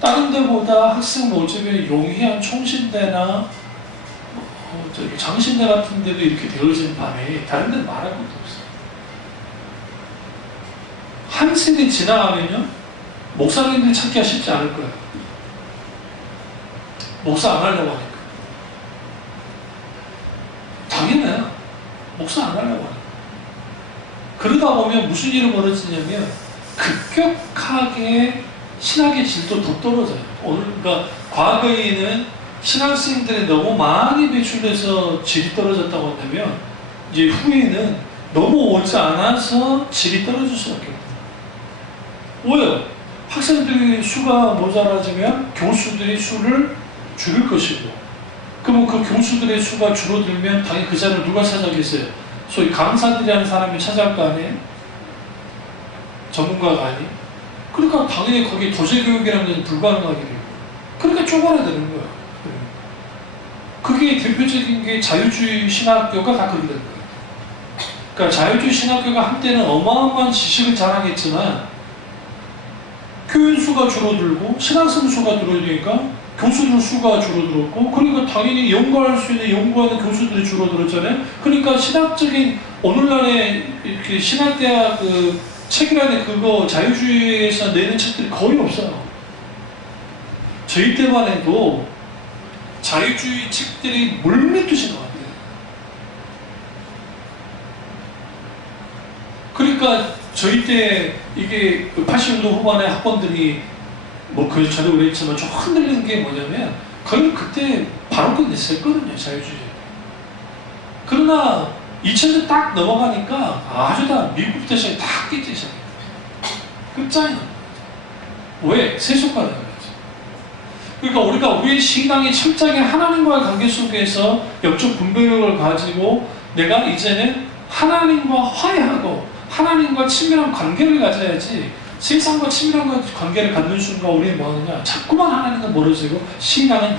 다른 데보다 학생 모집에 용이한 총신대나 장신대 같은 데도 이렇게 되어진 반에 다른 데는 말할 것도 없어요. 한 세대 지나가면요 목사님들 찾기가 쉽지 않을 거예요. 목사 안 하려고 하니까. 당연해요. 목사 안 하려고 하니까. 그러다 보면 무슨 일이 벌어지냐면 급격하게 신학의 질도 더 떨어져요. 그러니까 과거에는 신학생들이 너무 많이 배출돼서 질이 떨어졌다고 한다면 이제 후에는 너무 오지 않아서 질이 떨어질 수밖에 없어요. 왜요? 학생들의 수가 모자라지면 교수들의 수를 줄일 것이고 그러면 그 교수들의 수가 줄어들면 당연히 그 자리를 누가 차지하겠어요? 소위 강사들이라는 사람이 차지할 거 아니에요? 전문가가 아니? 그러니까 당연히 거기 도제교육이라는 것은 불가능하게 되고 그러니까 쪼그라드는 거예요. 그게 대표적인 게 자유주의 신학교가 다 그렇게 된 거예요. 그러니까 자유주의 신학교가 한때는 어마어마한 지식을 자랑했지만 교인 수가 줄어들고 신학생 수가 줄어드니까 교수들 수가 줄어들었고 그러니까 당연히 연구할 수 있는 연구하는 교수들이 줄어들었잖아요. 그러니까 신학적인 오늘날의 이렇게 신학대학 책이라는 그거 자유주의에서 내는 책들이 거의 없어요. 저희 때만 해도 자유주의 책들이 물밀듯이 나왔대요. 그러니까 저희 때 이게 80년도 후반에 학번들이 저도 그랬지만 좀 흔들리는 게 뭐냐면 거의 그때 바로 끝냈었거든요, 자유주의. 그러나 2000년 딱 넘어가니까 아주 다 미국부터 시작해 다 깨지기 시작해요. 끝장이 납니다. 왜? 세속화되는 거죠. 그러니까 우리가 우리의 신앙이 철저하게 하나님과의 관계 속에서 영적 분별력을 가지고 내가 이제는 하나님과 화해하고 하나님과 친밀한 관계를 가져야지, 세상과 친밀한 관계를 갖는 순간 우리는 뭐 하느냐, 자꾸만 하나님과 멀어지고 신앙은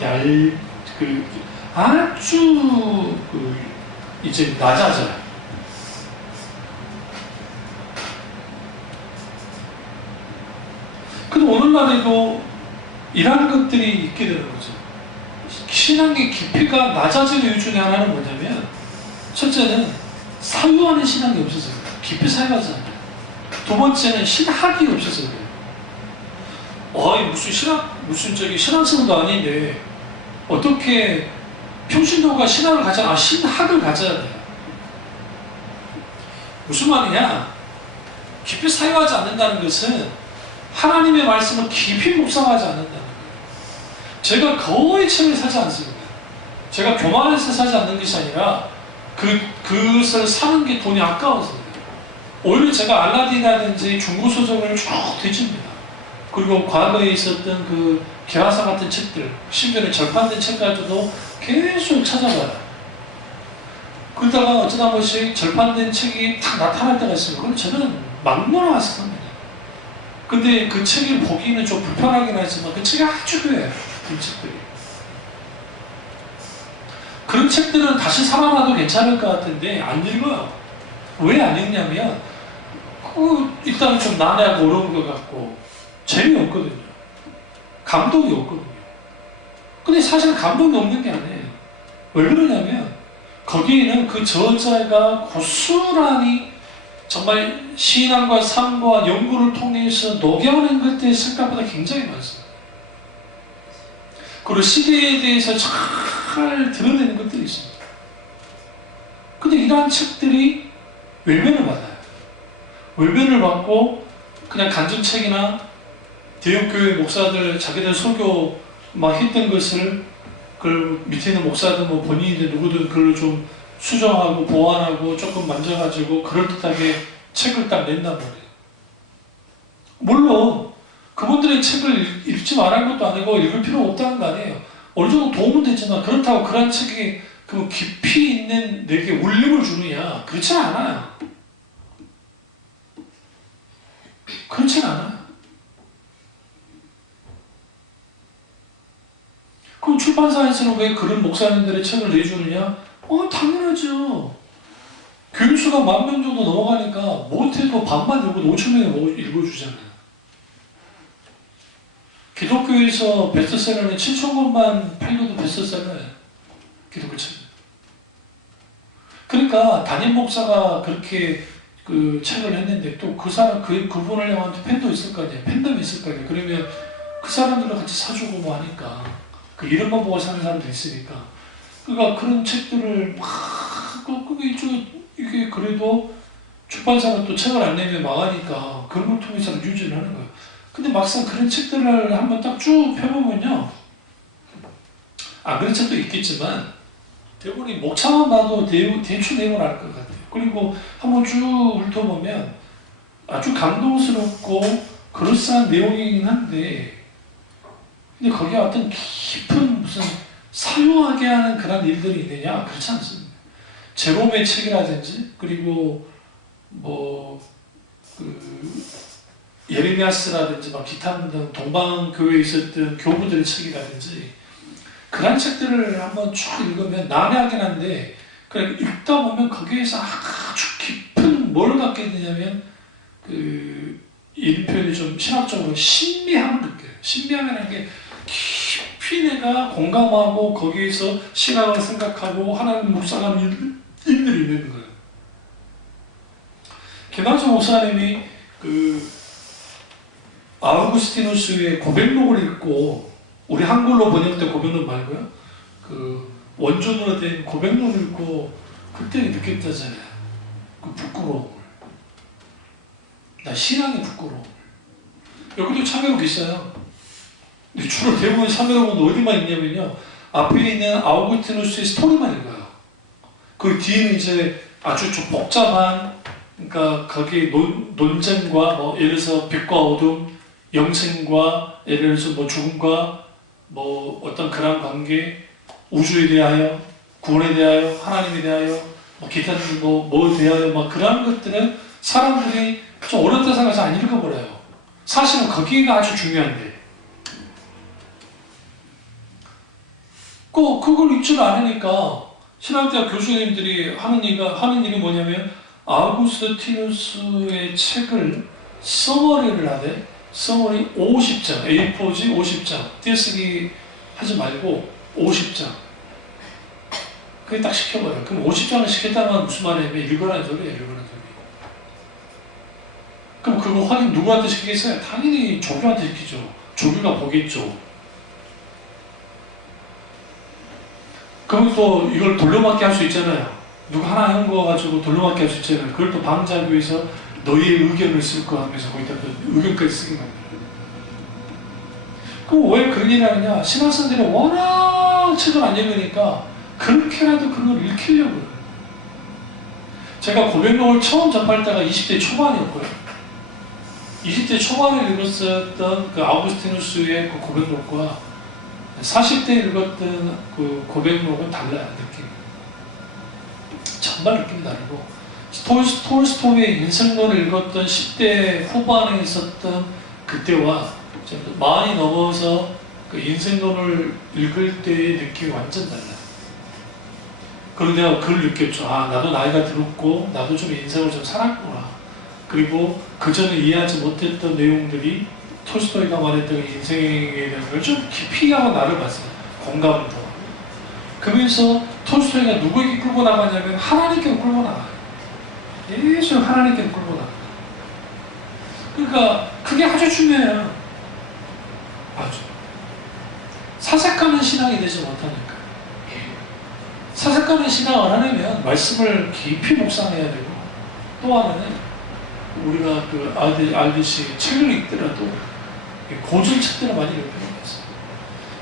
아주 이제 낮아져요. 근데 오늘날에도 이러한 것들이 있게 되는 거죠. 신앙의 깊이가 낮아지는 이유 중에 하나는 뭐냐면, 첫째는 사유하는 신앙이 없어서 그래요. 깊이 사유하지 않아요. 두 번째는 신학이 없어서 그래요. 무슨 신앙생도 아닌데 어떻게 평신도가 신학을 가져야, 신학을 가져야 돼요. 무슨 말이냐? 깊이 사유하지 않는다는 것은 하나님의 말씀을 깊이 묵상하지 않는다는 거예요. 제가 거의 책을 사지 않습니다. 제가 교만해서 사지 않는 것이 아니라 그것을 사는 게 돈이 아까워서요. 오히려 제가 알라딘이라든지 중고서적을 쭉 뒤집니다. 그리고 과거에 있었던 그 게라사 같은 책들, 심지어는 절판된 책까지도 계속 찾아봐요. 그러다가 어쩌다 한 번씩 절판된 책이 딱 나타날 때가 있습니다. 그럼 저는 막론하서 삽니다. 근데 그 책을 보기는 좀 불편하긴 하지만 그 책이 아주 좋아요. 그 책들이. 그런 책들은 다시 살아나도 괜찮을 것 같은데 안 읽어요. 왜 안 읽냐면 일단 좀 난해하고 어려운 것 같고 재미없거든요. 감동이 없거든요. 근데 사실 감동이 없는 게 아니에요. 왜 그러냐면 거기에는 그 저자가 고스란히 정말 신앙과 삶과 연구를 통해서 녹여낸 것들이 생각보다 굉장히 많습니다. 그리고 시대에 대해서 잘 드러내는 것들이 있습니다. 근데 이러한 책들이 외면을 받아요. 외면을 받고 그냥 간증책이나 대형교회 목사들 자기들 설교 막 했던 것을 그 밑에 있는 목사든 뭐 본인이든 누구든 그걸 좀 수정하고 보완하고 조금 만져가지고 그럴듯하게 책을 딱 낸단 말이에요. 물론 그분들의 책을 읽지 말라는 것도 아니고 읽을 필요 없다는 거 아니에요. 어느 정도 도움은 되지만 그렇다고 그런 책이 그 깊이 있는 내게 울림을 주느냐, 그렇지 않아요. 그렇지 않아요. 그럼 출판사에서는 왜 그런 목사님들의 책을 내주느냐? 당연하죠. 교인수가 10,000명 정도 넘어가니까 못해도 반만 읽어도 5,000명이 읽어주잖아요. 기독교에서 베스트셀러는 7,000권만 팔려도 베스트셀러예요. 기독교 책. 그러니까 담임 목사가 그렇게 그 책을 했는데 또 그 사람, 그분을 향한 팬도 있을 거 아니에요. 팬덤이 있을 거 아니에요. 그러면 그 사람들과 같이 사주고 뭐 하니까 그 이름만 보고 사는 사람도 있으니까. 그러니까 그런 책들을 이게 그래도 출판사가 또 책을 안 내면 망하니까 그런 걸 통해서 유지를 하는 거예요. 근데 막상 그런 책들을 한번 딱 쭉 펴보면요. 그런 책도 있겠지만 대부분이 목차만 봐도 대충 내용을 알 것 같아요. 그리고 한번 쭉 훑어보면 아주 감동스럽고 그럴싸한 내용이긴 한데 근데 거기에 어떤 깊은 무슨 사유하게 하는 그런 일들이 있느냐? 그렇지 않습니다. 제롬의 책이라든지 그리고 예레미야스라든지 막 기타 등 동방교회에 있었던 교부들의 책이라든지 그런 책들을 한번 쭉 읽으면 난해하긴 한데 그냥 읽다 보면 거기에서 아주 깊은 뭘 갖게 되냐면 이 표현이 좀 신학적으로 신비함을 느껴요. 신비함이라는 게 깊이 내가 공감하고 거기에서 신앙을 생각하고 하나님 묵상하는 일들이 있는 거예요. 김한수 목사님이 아우구스티누스의 고백록을 읽고 우리 한글로 번역된 고백록 말고요. 원전으로 된 고백록을 읽고 그때 느꼈다잖아요. 그 부끄러움을. 나 신앙의 부끄러움을. 여기도 참여록 있어요. 근데 주로 대부분 참여록은 어디만 있냐면요. 앞에 있는 아우구스티누스의 스토리만 읽어요. 그 뒤에는 이제 아주 좀 복잡한 그러니까 거기 논쟁과 예를 들어서 빛과 어둠, 영생과 예를 들어서 죽음과 뭐 어떤 그런 관계, 우주에 대하여, 구원에 대하여, 하나님에 대하여, 뭐 기타 뭐 대하여 막 그런 것들은 사람들이 좀 어렵다 생각해서 안 읽어버려요. 사실은 거기가 아주 중요한데 그걸 읽지를 않으니까 신학대학 교수님들이 하는 일이 뭐냐면 아우구스티누스의 책을 서머리를 하되 서머리 50장, A4지 50장 띄어쓰기 하지 말고 50장 그게 딱 시켜버려요. 그럼 50장을 시켰다는 무슨 말이냐면 읽으라는 소리예요. 읽으라는 소리. 그럼 그거 확인 누구한테 시키겠어요? 당연히 조교한테 시키죠. 조교가 보겠죠. 그럼 또 이걸 돌려막기 할 수 있잖아요. 누가 하나 한 거 가지고 돌려막기 할 수 있잖아요. 그걸 또 방지하기 위해서 너희의 의견을 쓸 거 하면서 거기다 또 의견까지 쓰게 만들어요. 그럼 왜 그런 일을 하느냐? 신학생들이 워낙 책을 안 읽으니까 그렇게라도 그걸 읽히려고 해요. 제가 고백록을 처음 접할 때가 20대 초반이었고요. 20대 초반에 읽었었던 그 아우구스티누스의 그 고백록과 40대 읽었던 그 고백록은 달라요, 느낌. 정말 느낌이 다르고, 톨스토이의 인생론을 읽었던 10대 후반에 있었던 그때와 많이 넘어서 그 인생론을 읽을 때의 느낌이 완전 달라요. 그런데 내가 그걸 느꼈죠. 아, 나도 나이가 들었고, 나도 좀 인생을 좀 살았구나. 그리고 그 전에 이해하지 못했던 내용들이 톨스토이가 말했던 인생에 대한 걸 좀 깊이 하고 나를 봤어요. 공감도. 그러면서 톨스토이가 누구에게 끌고 나가냐면 하나님께 끌고 나가요. 예수 하나님께 끌고 나가요. 그러니까 그게 아주 중요해요. 아주. 사색하는 신앙이 되지 못하니까. 사색하는 신앙을 하려면 말씀을 깊이 묵상해야 되고 또 하나는 우리가 그 알듯이 책을 읽더라도 고전 책들을 많이 읽는 게 있어요.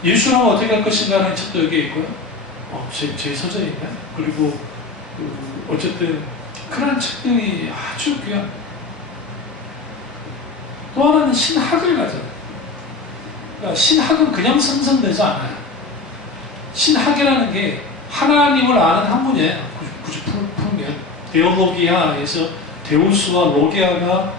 예수라면 어떻게 할 것인가 하는 책도 여기에 있고요. 제 서재에 있네. 그리고 어쨌든 그런 책들이 아주 귀한. 또 하나는 신학을 가져요. 그러니까 신학은 그냥 생성되지 않아요. 신학이라는 게 하나님을 아는 학문이에요. 굳이 풀면 데올로기아에서 데우스와 로기아가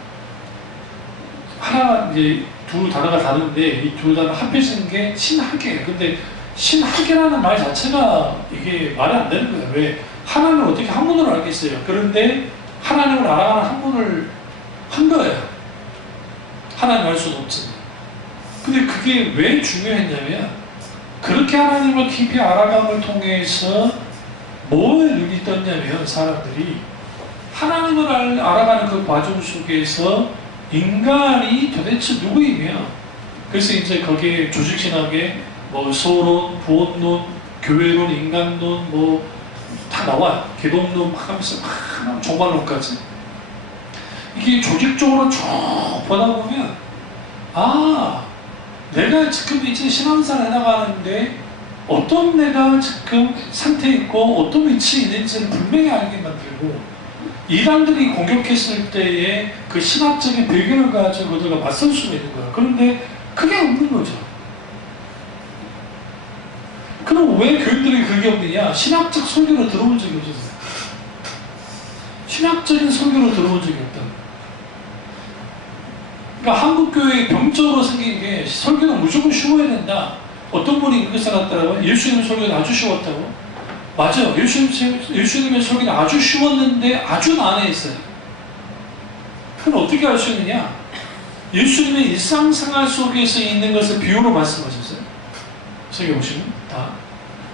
하나 이제 두 단어가 다른데 이 두 단어 합해진 게 신학이에요. 근데 신학이라는 말 자체가 이게 말이 안 되는 거예요. 왜? 하나님을 어떻게 학문으로 알겠어요? 그런데 하나님을 알아가는 학문을 한 거예요. 하나님 알 수는 없지만. 근데 그게 왜 중요했냐면 그렇게 하나님을 깊이 알아감을 통해서 뭘 눈이 떴냐면 사람들이 하나님을 알아가는 그 과정 속에서 인간이 도대체 누구이며 그래서 이제 거기에 조직신학에 뭐 소론, 부원론, 교회론, 인간론 뭐 다 나와요. 개동론 막 하면서 막 종말론까지 이게 조직적으로 쭉 보다 보면 아 내가 지금 이제 신앙생활 해나가는데 어떤 내가 지금 상태에 있고 어떤 위치에 있는지를 분명히 알게 만들고 이단들이 공격했을 때의 그 신학적인 배경을 가지고 우리가 맞설 수가 있는 거예요. 그런데 그게 없는 거죠. 그럼 왜 교인들이 그게 없느냐? 신학적 설교로 들어온 적이 없었어요. 신학적인 설교로 들어온 적이 없다. 그러니까 한국교회의 병적으로 생긴 게 설교는 무조건 쉬워야 된다. 어떤 분이 그렇게 생각하더라고요. 예수님의 설교는 아주 쉬웠다고. 맞아요. 예수님의 설교는 아주 쉬웠는데 아주 난해했어요. 그럼 어떻게 알 수 있느냐? 예수님의 일상생활 속에서 있는 것을 비유로 말씀하셨어요. 설교 보시면 다.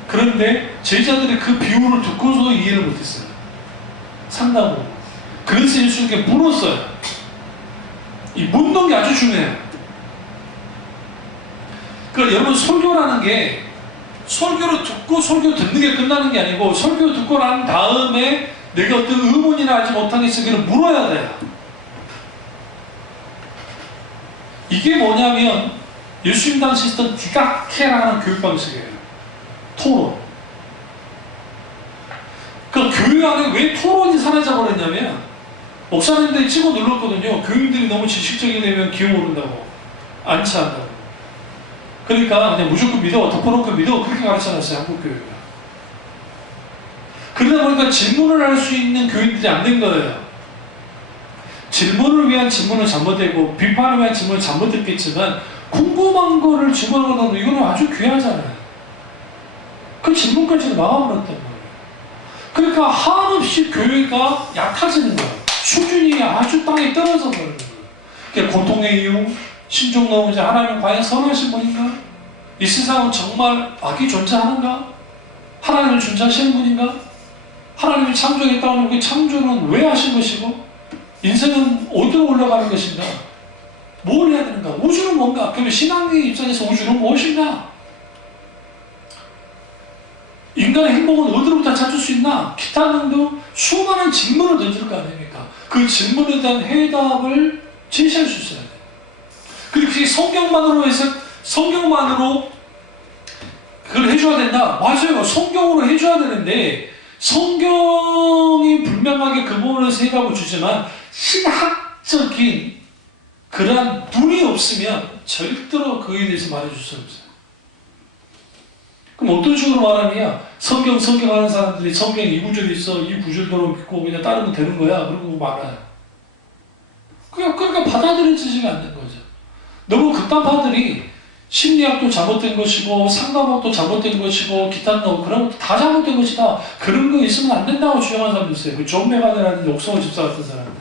그런데 제자들이 그 비유를 듣고서도 이해를 못했어요. 상담으로. 그래서 예수님께 물었어요. 이 묻는 게 아주 중요해요. 그러니까 여러분 설교라는 게 설교를 듣고 설교 듣는 게 끝나는 게 아니고 설교 듣고 난 다음에 내가 어떤 의문이나 하지 못한 게 있으면 물어야 돼요. 이게 뭐냐면 예수님 당시 있었던 디다케라는 교육 방식이에요. 토론. 그 교회 안에 왜 토론이 사라져버렸냐면 목사님들이 찍어 눌렀거든요. 교인들이 너무 지식적이 되면 기어 오른다고. 안치한다고. 그러니까 그냥 무조건 믿어, 덮어놓고 믿어, 그렇게 가르쳐놨어요, 한국교회가. 그러다 보니까 질문을 할 수 있는 교인들이 안 된 거예요. 질문을 위한 질문은 잘못되고 비판을 위한 질문은 잘못됐겠지만 궁금한 거를 질문하는 이거는 아주 귀하잖아요. 그 질문까지도 막아버렸단 말이에요. 그러니까 한없이 교회가 얕아지는 거예요. 수준이 아주 땅에 떨어져 버리는 거예요. 그러니까 고통의 이유, 신종 노무자, 하나님 과연 선하신 분인가? 이 세상은 정말 악이 존재하는가? 하나님을 존재하시는 분인가? 하나님이 창조했다는 그 창조는 왜 하신 것이고 인생은 어디로 올라가는 것인가? 뭘 해야 되는가? 우주는 뭔가? 그러면 신앙의 입장에서 우주는 무엇인가? 인간의 행복은 어디로부터 찾을 수 있나? 기타 등등 수많은 질문을 던질 거 아닙니까? 그 질문에 대한 해답을 제시할 수 있어야 돼요. 그렇게 성경만으로 해서 성경만으로 그걸 해줘야 된다. 맞아요. 성경으로 해줘야 되는데 성경이 분명하게 그 부분에서 해답을 주지만 신학적인 그러한 눈이 없으면 절대로 그에 대해서 말해줄 수 없어요. 그럼 어떤 식으로 말하느냐? 성경 하는 사람들이 성경에 이 구절이 있어, 이 구절대로 믿고 그냥 따르면 되는 거야. 그러고 말아요. 그러니까 받아들여지지가 않는 거죠. 너무 극단파들이 심리학도 잘못된 것이고 상담학도 잘못된 것이고 기타 그런 것도 다 잘못된 것이다. 그런 거 있으면 안 된다고 주장하는 사람도 있어요. 그 존 메가드라는 옥성호 집사 같은 사람들.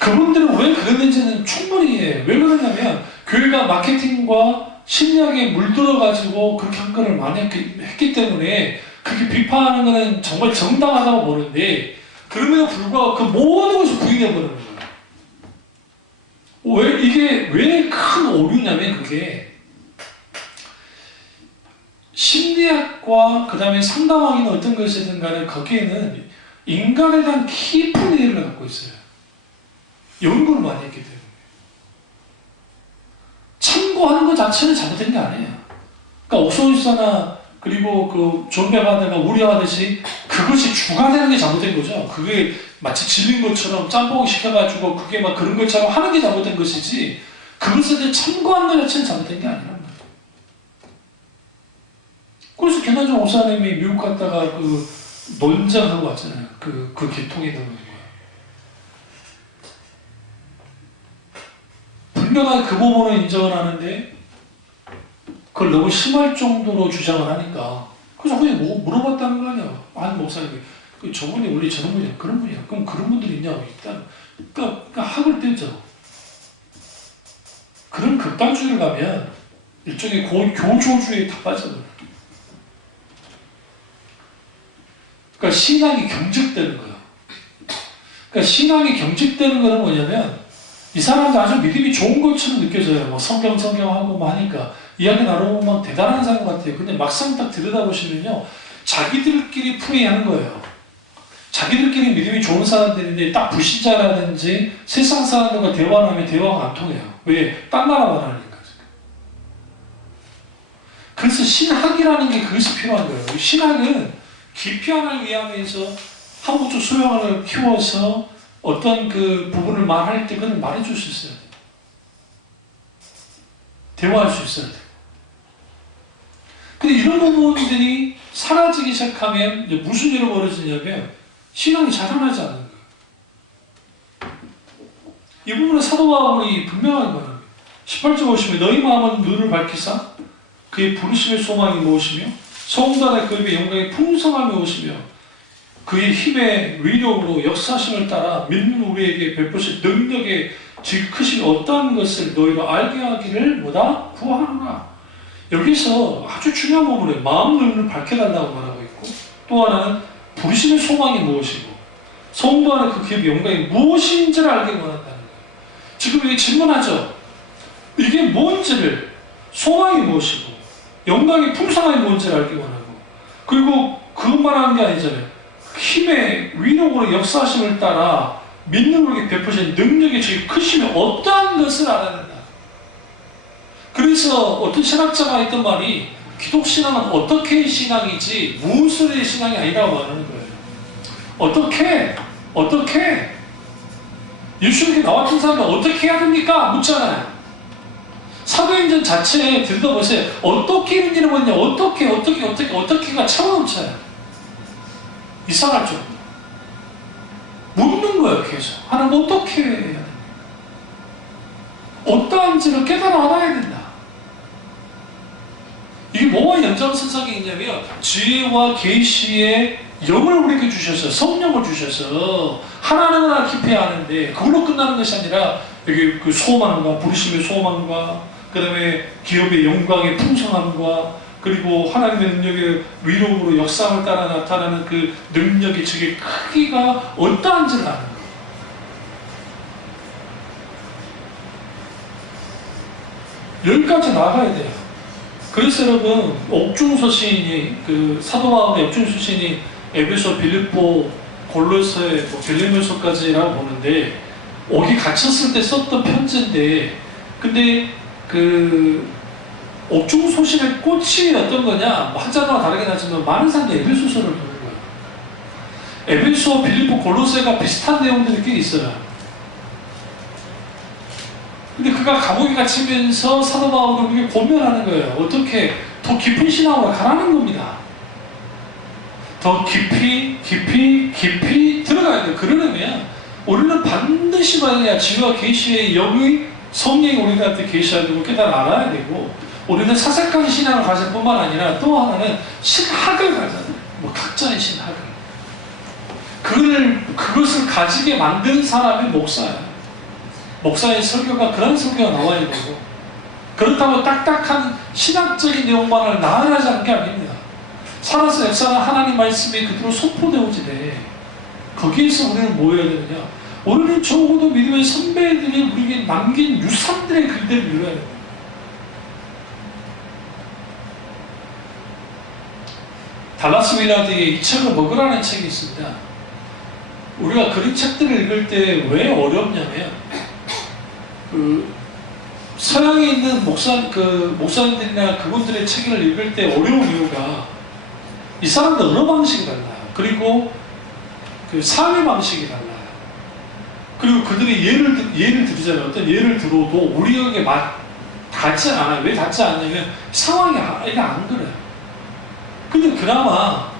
그분들은 왜 그랬는지는 충분히 이해해요. 왜 그러냐면 교회가 마케팅과 심리학에 물들어가지고 그렇게 한 거를 많이 했기 때문에 그렇게 비판하는 거는 정말 정당하다고 보는데 그럼에도 불구하고 그 모든 것을 부인해버리는 거예요. 이게 왜 큰 오류냐면 그게 심리학과 그 다음에 상담학이나 어떤 것이든 간에 거기에는 인간에 대한 깊은 이해를 갖고 있어요. 연구를 많이 했기 때문에. 참고하는 것 자체는 잘못된 게 아니에요. 그러니까 옥소원 집사나 그리고 그 존 메가드가 우려하듯이 그것이 주가 되는 게 잘못된 거죠. 그게 마치 질린 것처럼 짬뽕 시켜가지고 그게 막 그런 것처럼 하는 게 잘못된 것이지 그것에 대해 참고하는 것 자체는 잘못된 게 아니란 말이에요. 그래서 개나종 목사님이 미국 갔다가 그 논쟁하고 왔잖아요. 그 계통에 넣는 거예요. 분명하게 그 부분은 인정을 하는데 그걸 너무 심할 정도로 주장을 하니까 그래서 그냥 물어봤다는 거 아니야. 아니 목사님이 저분이 원래 저런 분이야. 그런 분이야. 그럼 그런 분들이 있냐고. 일단 그러니까 학을 떼죠. 그런 극단주의를 가면 일종의 교조주의에 다 빠져버려요. 그러니까 신앙이 경직되는 거예요. 그러니까 신앙이 경직되는 거는 뭐냐면 이 사람들 아주 믿음이 좋은 것처럼 느껴져요. 뭐 성경하고 뭐 하니까 이야기 나눠보면 대단한 사람 같아요. 근데 막상 딱 들여다보시면요. 자기들끼리 프레이하는 거예요. 자기들끼리 믿음이 좋은 사람들인데 딱 불신자라든지 세상 사람들과 대화를 하면 대화가 안 통해요. 왜? 딴 나라만 하니까. 그래서 신학이라는 게 그것이 필요한 거예요. 신학은 깊이 하나를 이해하면서 한국적 소양을 키워서 어떤 그 부분을 말할 때 그건 말해줄 수 있어야 돼요. 대화할 수 있어야 돼요. 근데 이런 부분들이 사라지기 시작하면 이제 무슨 일이 벌어지냐면 신앙이 자라나지 않는 거예요. 이 부분은 사도 바울이 분명한 거예요. 18절 보시면 너희 마음은 눈을 밝히사 그의 부르심의 소망이 무엇이며 성단의 그 입의 영광의 풍성함이 무엇이며 그의 힘의 위력으로 역사심을 따라 믿는 우리에게 베푸실 능력의 질 크신 어떠한 것을 너희로 알게 하기를 뭐다? 구하노라. 여기서 아주 중요한 부분에 마음 눈을 밝혀달라고 말하고 있고 또 하나는 부르심의 소망이 무엇이고 성도 안에 그 기업의 영광이 무엇인지를 알게 원한다는 거예요. 지금 이게 질문하죠. 이게 뭔지를 소망이 무엇이고 영광의 풍성함이 뭔지를 알게 원하고 그리고 그것만 하는 게 아니잖아요. 힘의 위력으로 역사하심을 따라 믿는 우리에게 베푸신 능력의 제일 크심이 어떠한 것을 알아야 된다. 그래서 어떤 신학자가 했던 말이 기독신앙은 어떻게 신앙이지 무엇의 신앙이 아니라고 말하는 거예요. 어떻게 예수님께 나 같은 사람들 어떻게 해야 됩니까? 묻잖아요. 사도행전 자체에 들어보세요. 어떻게 이런 일을 보냐, 어떻게가 차고 넘쳐요. 이상할 정도. 묻는 거예요, 계속. 하나님 어떻게 해야 되냐. 어떠한지를 깨달아 알아야 된다. 이게 뭐와 연장선상에 있냐면 지혜와 계시의 영을 우리에게 주셔서 성령을 주셔서 하나님을 깊이 아는데 그걸로 끝나는 것이 아니라 여기 그 소망과 부르심의 소망과 그 다음에 기업의 영광의 풍성함과 그리고 하나님의 능력의 위력으로 역사를 따라 나타나는 그 능력의 적의 크기가 어떠한지를 아는 거예요. 여기까지 나가야 돼요. 그래서 여러분 옥중서 시인이 그 사도 바울의 옥중서 시인이 에베소, 빌립보, 골로새, 빌레몬서까지라고 보는데 옥이 갇혔을 때 썼던 편지인데 근데 그 옥중소신의 꽃이 어떤 거냐 한자마다 다르긴 하지만 많은 사람들이 에베소서를 보는 거예요. 에베소, 빌립보, 골로새가 비슷한 내용들이 꽤 있어요. 근데 그가 감옥에 갇히면서 사도 바울은 우리에게 고면하는 거예요. 어떻게 더 깊은 신앙으로 가라는 겁니다. 더 깊이 들어가야 돼요. 그러려면 우리는 반드시 말이야 지혜와 계시의 영의 성령이 우리한테 계셔야 되고 깨달아 알아야 되고 우리는 사색한 신앙을 가질 뿐만 아니라 또 하나는 신학을 가져야 뭐 각자의 신학을 그것을 가지게 만든 사람이 목사예요. 목사의 설교가 그런 설교가 나와야 되고 그렇다고 딱딱한 신학적인 내용만을 나열하지 않는 게 아닙니다. 살아서 역사는 하나님 말씀이 그대로 선포되어지네. 거기에서 우리는 뭐 해야 되느냐? 우리는 적어도 믿음의 선배들이 우리에게 남긴 유산들의 글들을 읽어야 됩니다. 달라스 윌라드의 이 책을 먹으라는 책이 있습니다. 우리가 그런 책들을 읽을 때 왜 어렵냐면 서양에 있는 목사님들이나 그분들의 책을 읽을 때 어려운 이유가 이 사람들 언어 방식이 달라요. 그리고 그 삶의 방식이 달라요. 그리고 그들이 예를 들잖아요. 어떤 예를 들어도 우리에게 닿지 않아요. 왜 닿지 않냐면 상황이 안 그래요. 근데 그나마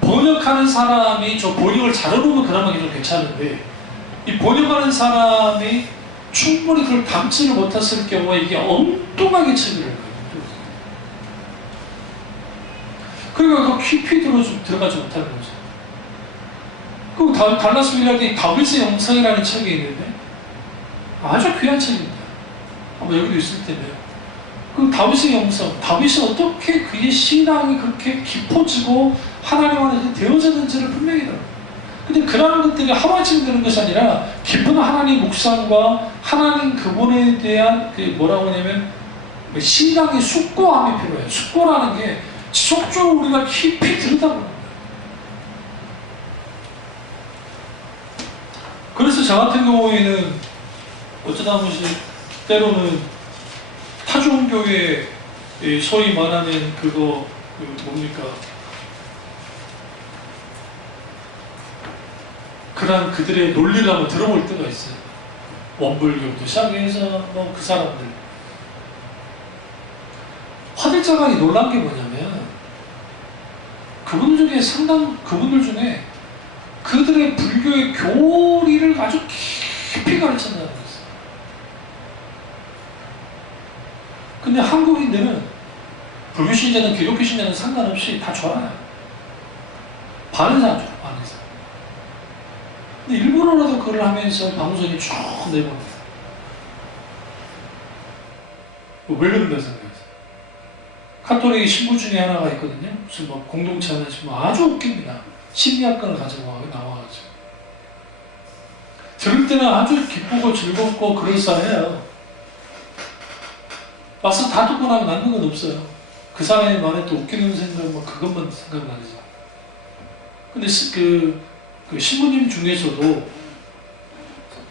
번역하는 사람이 저 번역을 잘해보면 그나마 좀 괜찮은데 이 번역하는 사람이 충분히 그걸 담지를 못했을 경우에 이게 엉뚱하게 책을 읽어요. 그러니까 그 깊이 들어가지 못하는 거죠. 그 달라스 윌라드의 다윗의 영성이라는 책이 있는데 아주 귀한 책입니다. 아마 여기도 있을 텐데요. 그 다윗의 영성, 다윗이 어떻게 그의 신앙이 그렇게 깊어지고 하나님 안에서 되어졌는지를 분명히 들어요. 근데 그런 것들이 하루아침에 되는 것이 아니라 깊은 하나님 묵상과 하나님 그분에 대한 그 뭐라고 하냐면 신앙의 숙고함이 필요해요. 숙고라는 게 지속적으로 우리가 깊이 들여다보는 거예요. 그래서 저 같은 경우에는 어쩌다 한 번씩 때로는 타종교회 소위 말하는 그거 뭡니까? 그런 그들의 논리를 한번 들어볼 때가 있어요. 원불교부터 시작해서 뭐 그 사람들. 화들짝하게 놀란 게 뭐냐면 그분들 중에 그들의 불교의 교리를 아주 깊이 가르친다는 거예요. 근데 한국인들은 불교 신자든 기독교 신자든 상관없이 다 좋아요. 반은 사람 좋아요. 반은 사람. 근데 일부러라도 그걸 하면서 방송에 쭉 내봅니다. 왜 그런가 생각해요. 카톨릭 신부 중에 하나가 있거든요. 무슨 뭐 공동체 하나 지금 아주 웃깁니다. 심리학과를 가지고 나와가지고. 들을 때는 아주 기쁘고 즐겁고 그럴싸해요. 막상 다 듣고 나면 남는 건 없어요. 그 사람의 말에 또 웃기는 생각, 뭐 그것만 생각나죠. 근데 그 신부님 중에서도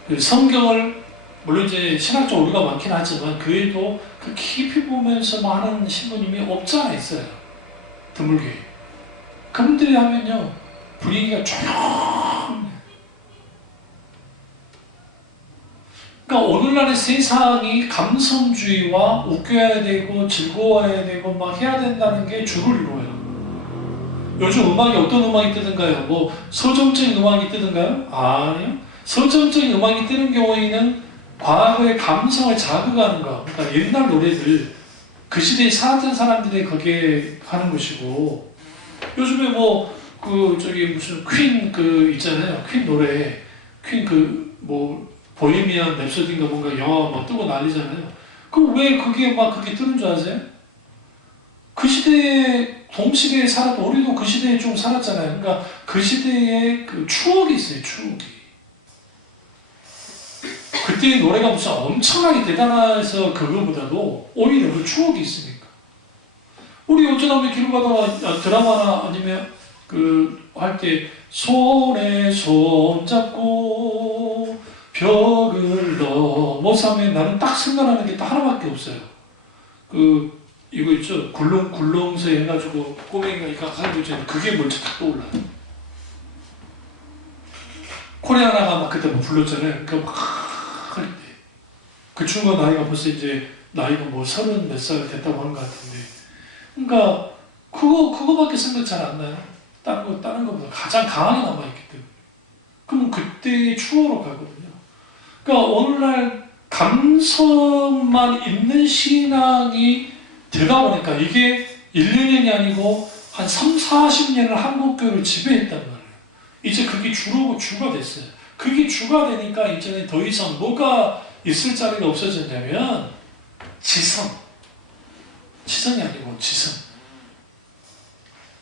그 성경을 물론 이제 신학적 오류가 많긴 하지만 그에도 그 깊이 보면서 뭐 하는 신부님이 없지 않아 있어요. 드물게. 그분들이 하면요 분위기가 조용해. 그러니까 오늘날의 세상이 감성주의와 웃겨야 되고 즐거워야 되고 막 해야 된다는 게 주를 이루어요. 요즘 음악이 어떤 음악이 뜨던가요? 뭐 서정적인 음악이 뜨던가요? 아니요. 서정적인 음악이 뜨는 경우에는 과거의 감성을 자극하는 거. 그러니까 옛날 노래들 그 시대에 살았던 사람들이 거기에 하는 것이고, 요즘에 뭐 그 저기 무슨 퀸 그 있잖아요. 퀸 노래, 퀸 그 뭐 보헤미안 랩소디인가 뭔가 영화 막 뜨고 난리잖아요. 그럼 왜 그게 막 그렇게 뜨는 줄 아세요? 그 시대에 동시대에 살았고 우리도 그 시대에 좀 살았잖아요. 그러니까 그 시대에 그 추억이 있어요. 추억이. 그때의 노래가 무슨 엄청나게 대단해서 그거보다도 오히려 그 추억이 있으니까. 우리 어쩌다 길 가다가 드라마나 아니면 그 할 때 손에 손 잡고 벽을 넘어서면 나는 딱 생각나는 게 딱 하나밖에 없어요. 그 이거 있죠? 굴렁굴렁새 해가지고 꼬맹이가 이거 하고 있잖아요. 그게 먼저 딱 떠올라요. 코리아나가 막 그때 뭐 불렀잖아요. 그러니까 막 할 때. 그 친구가 나이가 벌써 이제 나이가 뭐 30 몇 살 됐다고 하는 것 같은데. 그러니까 그거밖에 생각 잘 안 나요. 다른 거보다 가장 강하게 남아있기 때문에. 그럼 그때의 추억으로 가거든요. 그러니까 오늘날 감성만 있는 신앙이 되다 보니까 이게 1, 2년이 아니고 한 3, 40년을 한국교회를 지배했단 말이에요. 이제 그게 주가 됐어요. 그게 주가 되니까 이제는 더 이상 뭐가 있을 자리가 없어졌냐면 지성이 아니고 지성.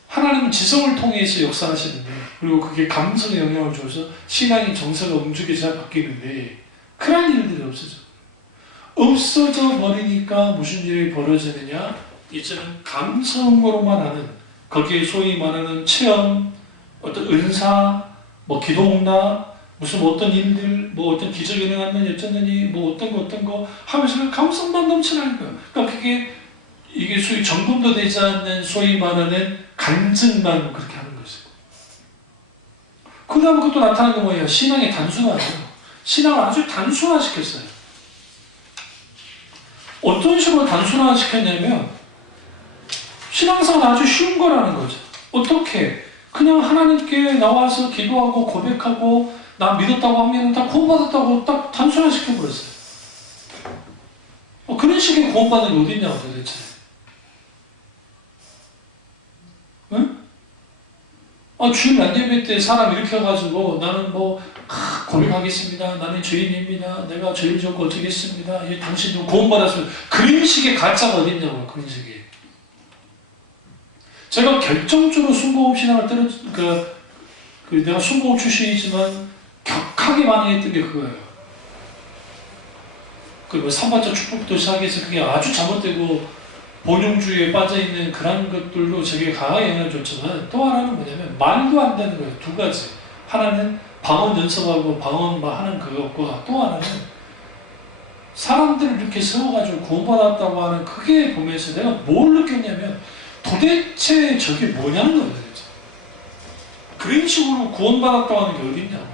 하나님은 지성을 통해서 역사하시는데, 그리고 그게 감성에 영향을 줘서 신앙의 정서가 움직여서 바뀌는데 그런 일들이 없어져 버리니까 무슨 일이 벌어지느냐? 이제는 감성으로만 하는, 거기에 소위 말하는 체험, 어떤 은사, 뭐 기도응답, 무슨 어떤 일들, 뭐 어떤 기적이 일어났느니 어쩌느니 뭐 어떤 거 하면서 감성만 넘쳐나는 거예요. 그러니까 이게 소위 점검도 되지 않는 소위 말하는 간증만 그렇게 하는 거죠. 그 다음에 그것도 나타나는 게 뭐예요? 신앙의 단순화예요. 신앙을 아주 단순화시켰어요. 어떤 식으로 단순화시켰냐면 신앙생활 아주 쉬운 거라는 거죠. 어떻게? 그냥 하나님께 나와서 기도하고 고백하고 나 믿었다고 하면 다 구원받았다고 딱 단순화시켜버렸어요. 그런 식의 구원받는 게 어딨냐고 도대체. 응? 주일 낮예배 때 사람 일으켜가지고 나는 뭐 고백하겠습니다. 나는 죄인입니다. 내가 죄를 졌고 어쩌겠습니다. 당신도 구원받았으면, 그런 식의 가짜가 어딨냐고. 그런 식의. 제가 결정적으로 순복음 신앙을 내가 순복음 출신이지만 격하게 반응했던 게 그거예요. 그 삼반적 축복도 시작해서 그게 아주 잘못되고 본용주의에 빠져있는 그런 것들도 제게 강하게 영향을 줬지만, 또 하나는 뭐냐면 말도 안 되는 거예요. 두 가지. 하나는 방언 연습하고 방언만 하는 그것과, 또 하나는 사람들을 이렇게 세워가지고 구원받았다고 하는, 그게 보면서 내가 뭘 느꼈냐면 도대체 저게 뭐냐는 거예요. 진짜. 그런 식으로 구원받았다고 하는 게 어딨냐고.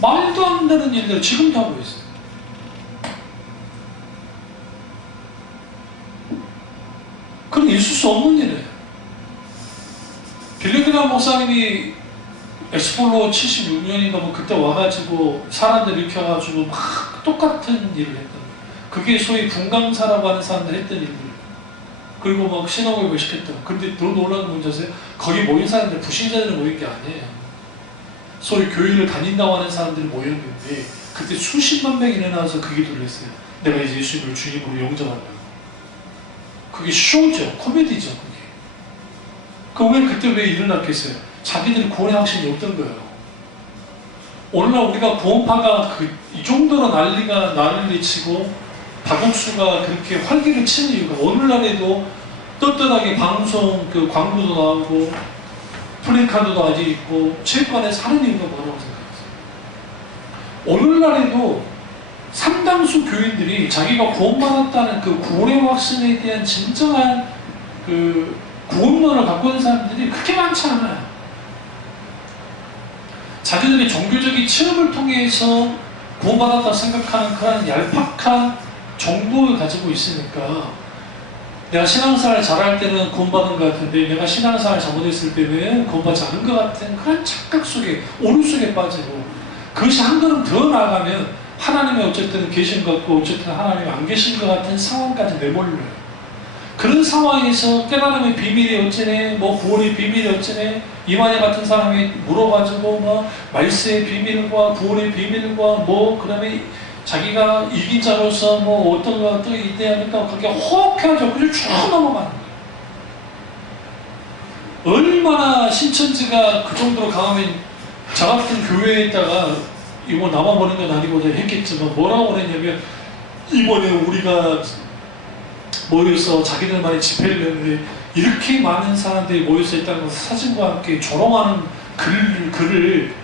말도 안 되는 일들 지금도 하고 있어요. 그건 있을 수 없는 일이에요. 빌리그람 목사님이 엑스폴로 76년인가 뭐 그때 와가지고 사람들 일으켜가지고 막 똑같은 일을 했던 거예요. 그게 소위 분강사라고 하는 사람들 했던 일들. 그리고 막 신앙을 외식했던. 근데 더 놀라운 건 뭔지 아세요? 거기 모인 사람들 불신자들이 모인 게 아니에요. 소위 교회를 다닌다고 하는 사람들이 모였는데 그때 수십만 명이 일어나서 그 기도를 했어요. 내가 이제 예수님을 주님으로 영접한다고. 그게 쇼죠. 코미디죠. 그게. 왜 그때 왜 일어났겠어요? 자기들이 구원의 확신이 없던 거예요. 오늘날 우리가 구원파가 이 정도로 난리를 치고 박옥수가 그렇게 활기를 치는 이유가, 오늘날에도 떳떳하게 방송 광고도 나오고 플래카드도 아직 있고 체육관에서 하는 이유가 뭐라고 생각하세요? 오늘날에도 상당수 교인들이 자기가 구원받았다는 그 구원의 확신에 대한 진정한 구원론을 갖고 있는 사람들이 그렇게 많지 않아요. 자기들의 종교적인 체험을 통해서 구원받았다 생각하는 그런 얄팍한 정도를 가지고 있으니까 내가 신앙생활을 잘할 때는 구원받은 것 같은데 내가 신앙생활을 잘못했을 때는 구원받지 않은 것 같은 그런 착각 속에 오류 속에 빠지고 그것이 한 걸음 더 나아가면 하나님이 어쨌든 계신 것 같고 어쨌든 하나님이 안 계신 것 같은 상황까지 내몰려요. 그런 상황에서 깨달음의 비밀이 어쩌네, 뭐 구원의 비밀이 어쩌네, 이만희 같은 사람이 물어가지고 뭐 말세의 비밀과 구원의 비밀과 뭐 그다음에 자기가 이긴 자로서 뭐 어떤 거 어떻게 이대하니까 그게 호흡해가지고 그냥 쭉 넘어가는 거예요. 얼마나 신천지가 그 정도로 강하면 저 같은 교회에 있다가 이거 나만 보는 건 아니고 했겠지만 뭐라고 그랬냐면 이번에 우리가 모여서 자기들만의 집회를 했는데 이렇게 많은 사람들이 모여서 있다는 것을 사진과 함께 조롱하는 글을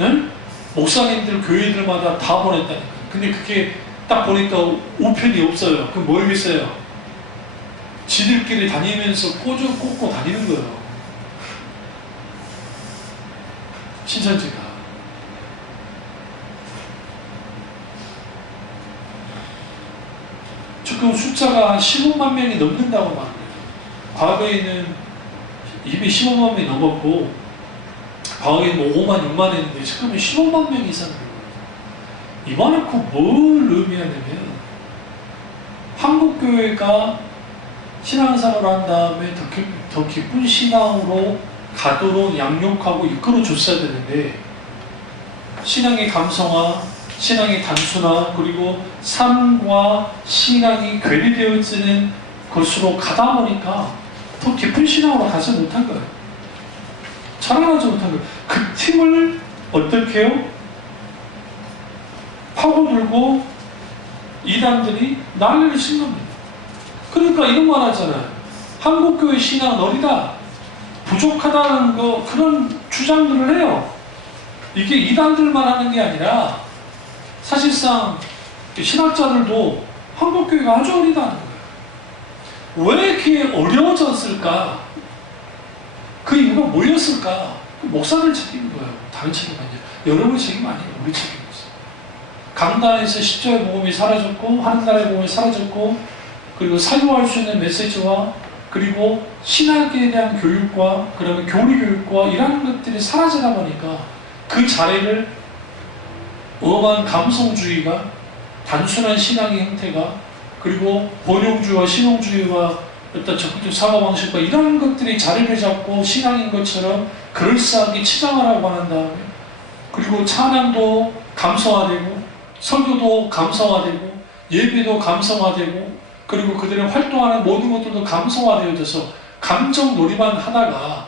응? 목사님들 교회들마다 다 보냈다니까. 근데 그게 딱 보니까 우편이 없어요. 그럼 뭐겠어요? 지들끼리 다니면서 꽂고 다니는 거예요. 신천지가. 지금 숫자가 한 15만 명이 넘는다고 말해요. 과거에는 이미 15만 명이 넘었고 과거에는 뭐 5만, 6만 했는데 지금은 15만 명 이상 돼요. 이만큼 뭘 의미하냐면 한국교회가 신앙생활을 한 다음에 더 깊은 신앙으로 가도록 양육하고 이끌어줬어야 되는데 신앙의 감성화, 신앙의 단순화, 그리고 삶과 신앙이 괴리되어지는 것으로 가다 보니까 더 깊은 신앙으로 가지 못한 거예요. 자라나지 못한 거예요. 그 팀을 어떻게 해요? 파고들고 이단들이 난리를 친 겁니다. 그러니까 이런 말 하잖아요. 한국교회 신앙은 어리다, 부족하다는 거, 그런 주장들을 해요. 이게 이단들만 하는 게 아니라 사실상 신학자들도 한국교회가 아주 어리다는 거예요. 왜 이렇게 어려워졌을까? 그 이유가 뭐였을까? 목사를 책임인 거예요. 다른 책임 아니에요. 여러분의 책임 아니에요. 우리 책임이었어요. 강단에서 십자가의 복음이 사라졌고 하늘나라의 복음이 사라졌고 그리고 사유할 수 있는 메시지와 그리고 신학에 대한 교육과 그다음에 교리 교육과 이런 것들이 사라지다 보니까 그 자리를 엄한 감성주의가 단순한 신앙의 형태가 그리고 번영주의와 신용주의와 어떤 적극적 사고방식과 이런 것들이 자리를 잡고 신앙인 것처럼 그럴싸하게 치장하라고 하는 다음에 그리고 찬양도 감성화되고 설교도 감성화되고 예배도 감성화되고 그리고 그들의 활동하는 모든 것들도 감성화되어져서 감정 놀이만 하다가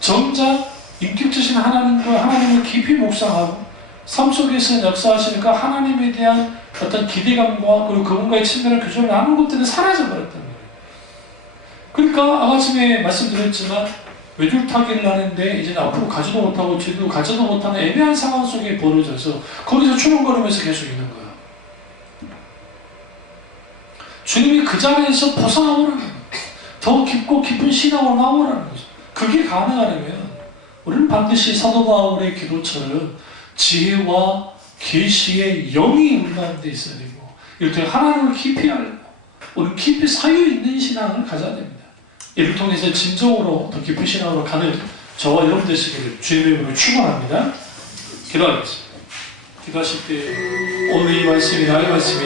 정작 인격주신 하나님을 깊이 묵상하고 삶 속에서 역사하시니까 하나님에 대한 어떤 기대감과 그리고 그분과의 친밀한 교제를 나누는 것들은 사라져버렸다는 거예요. 그러니까 아침에 말씀드렸지만 외줄타기를 하는데 이제 앞으로 가지도 못하고 뒤도 가지도 못하는 애매한 상황 속에 벌어져서 거기서 추렁거리면서 계속 있는 거예요. 주님이 그 자리에서 벗어나오라는 거예요. 더 깊고 깊은 신앙으로 나오라는 거죠. 그게 가능하려면 우리는 반드시 사도 바울의 기도처럼 지혜와 계시의 영이 우리 가운데 있어야 되고 이렇게 하나님을 깊이 알고 우리는 깊이 사유 있는 신앙을 가져야 됩니다. 이를 통해서 진정으로 더 깊은 신앙으로 가는 저와 여러분 되시기를 주님의 이름으로 축원합니다. 기도하겠습니다. 기도하실 때 오늘 이 말씀이 나의 말씀이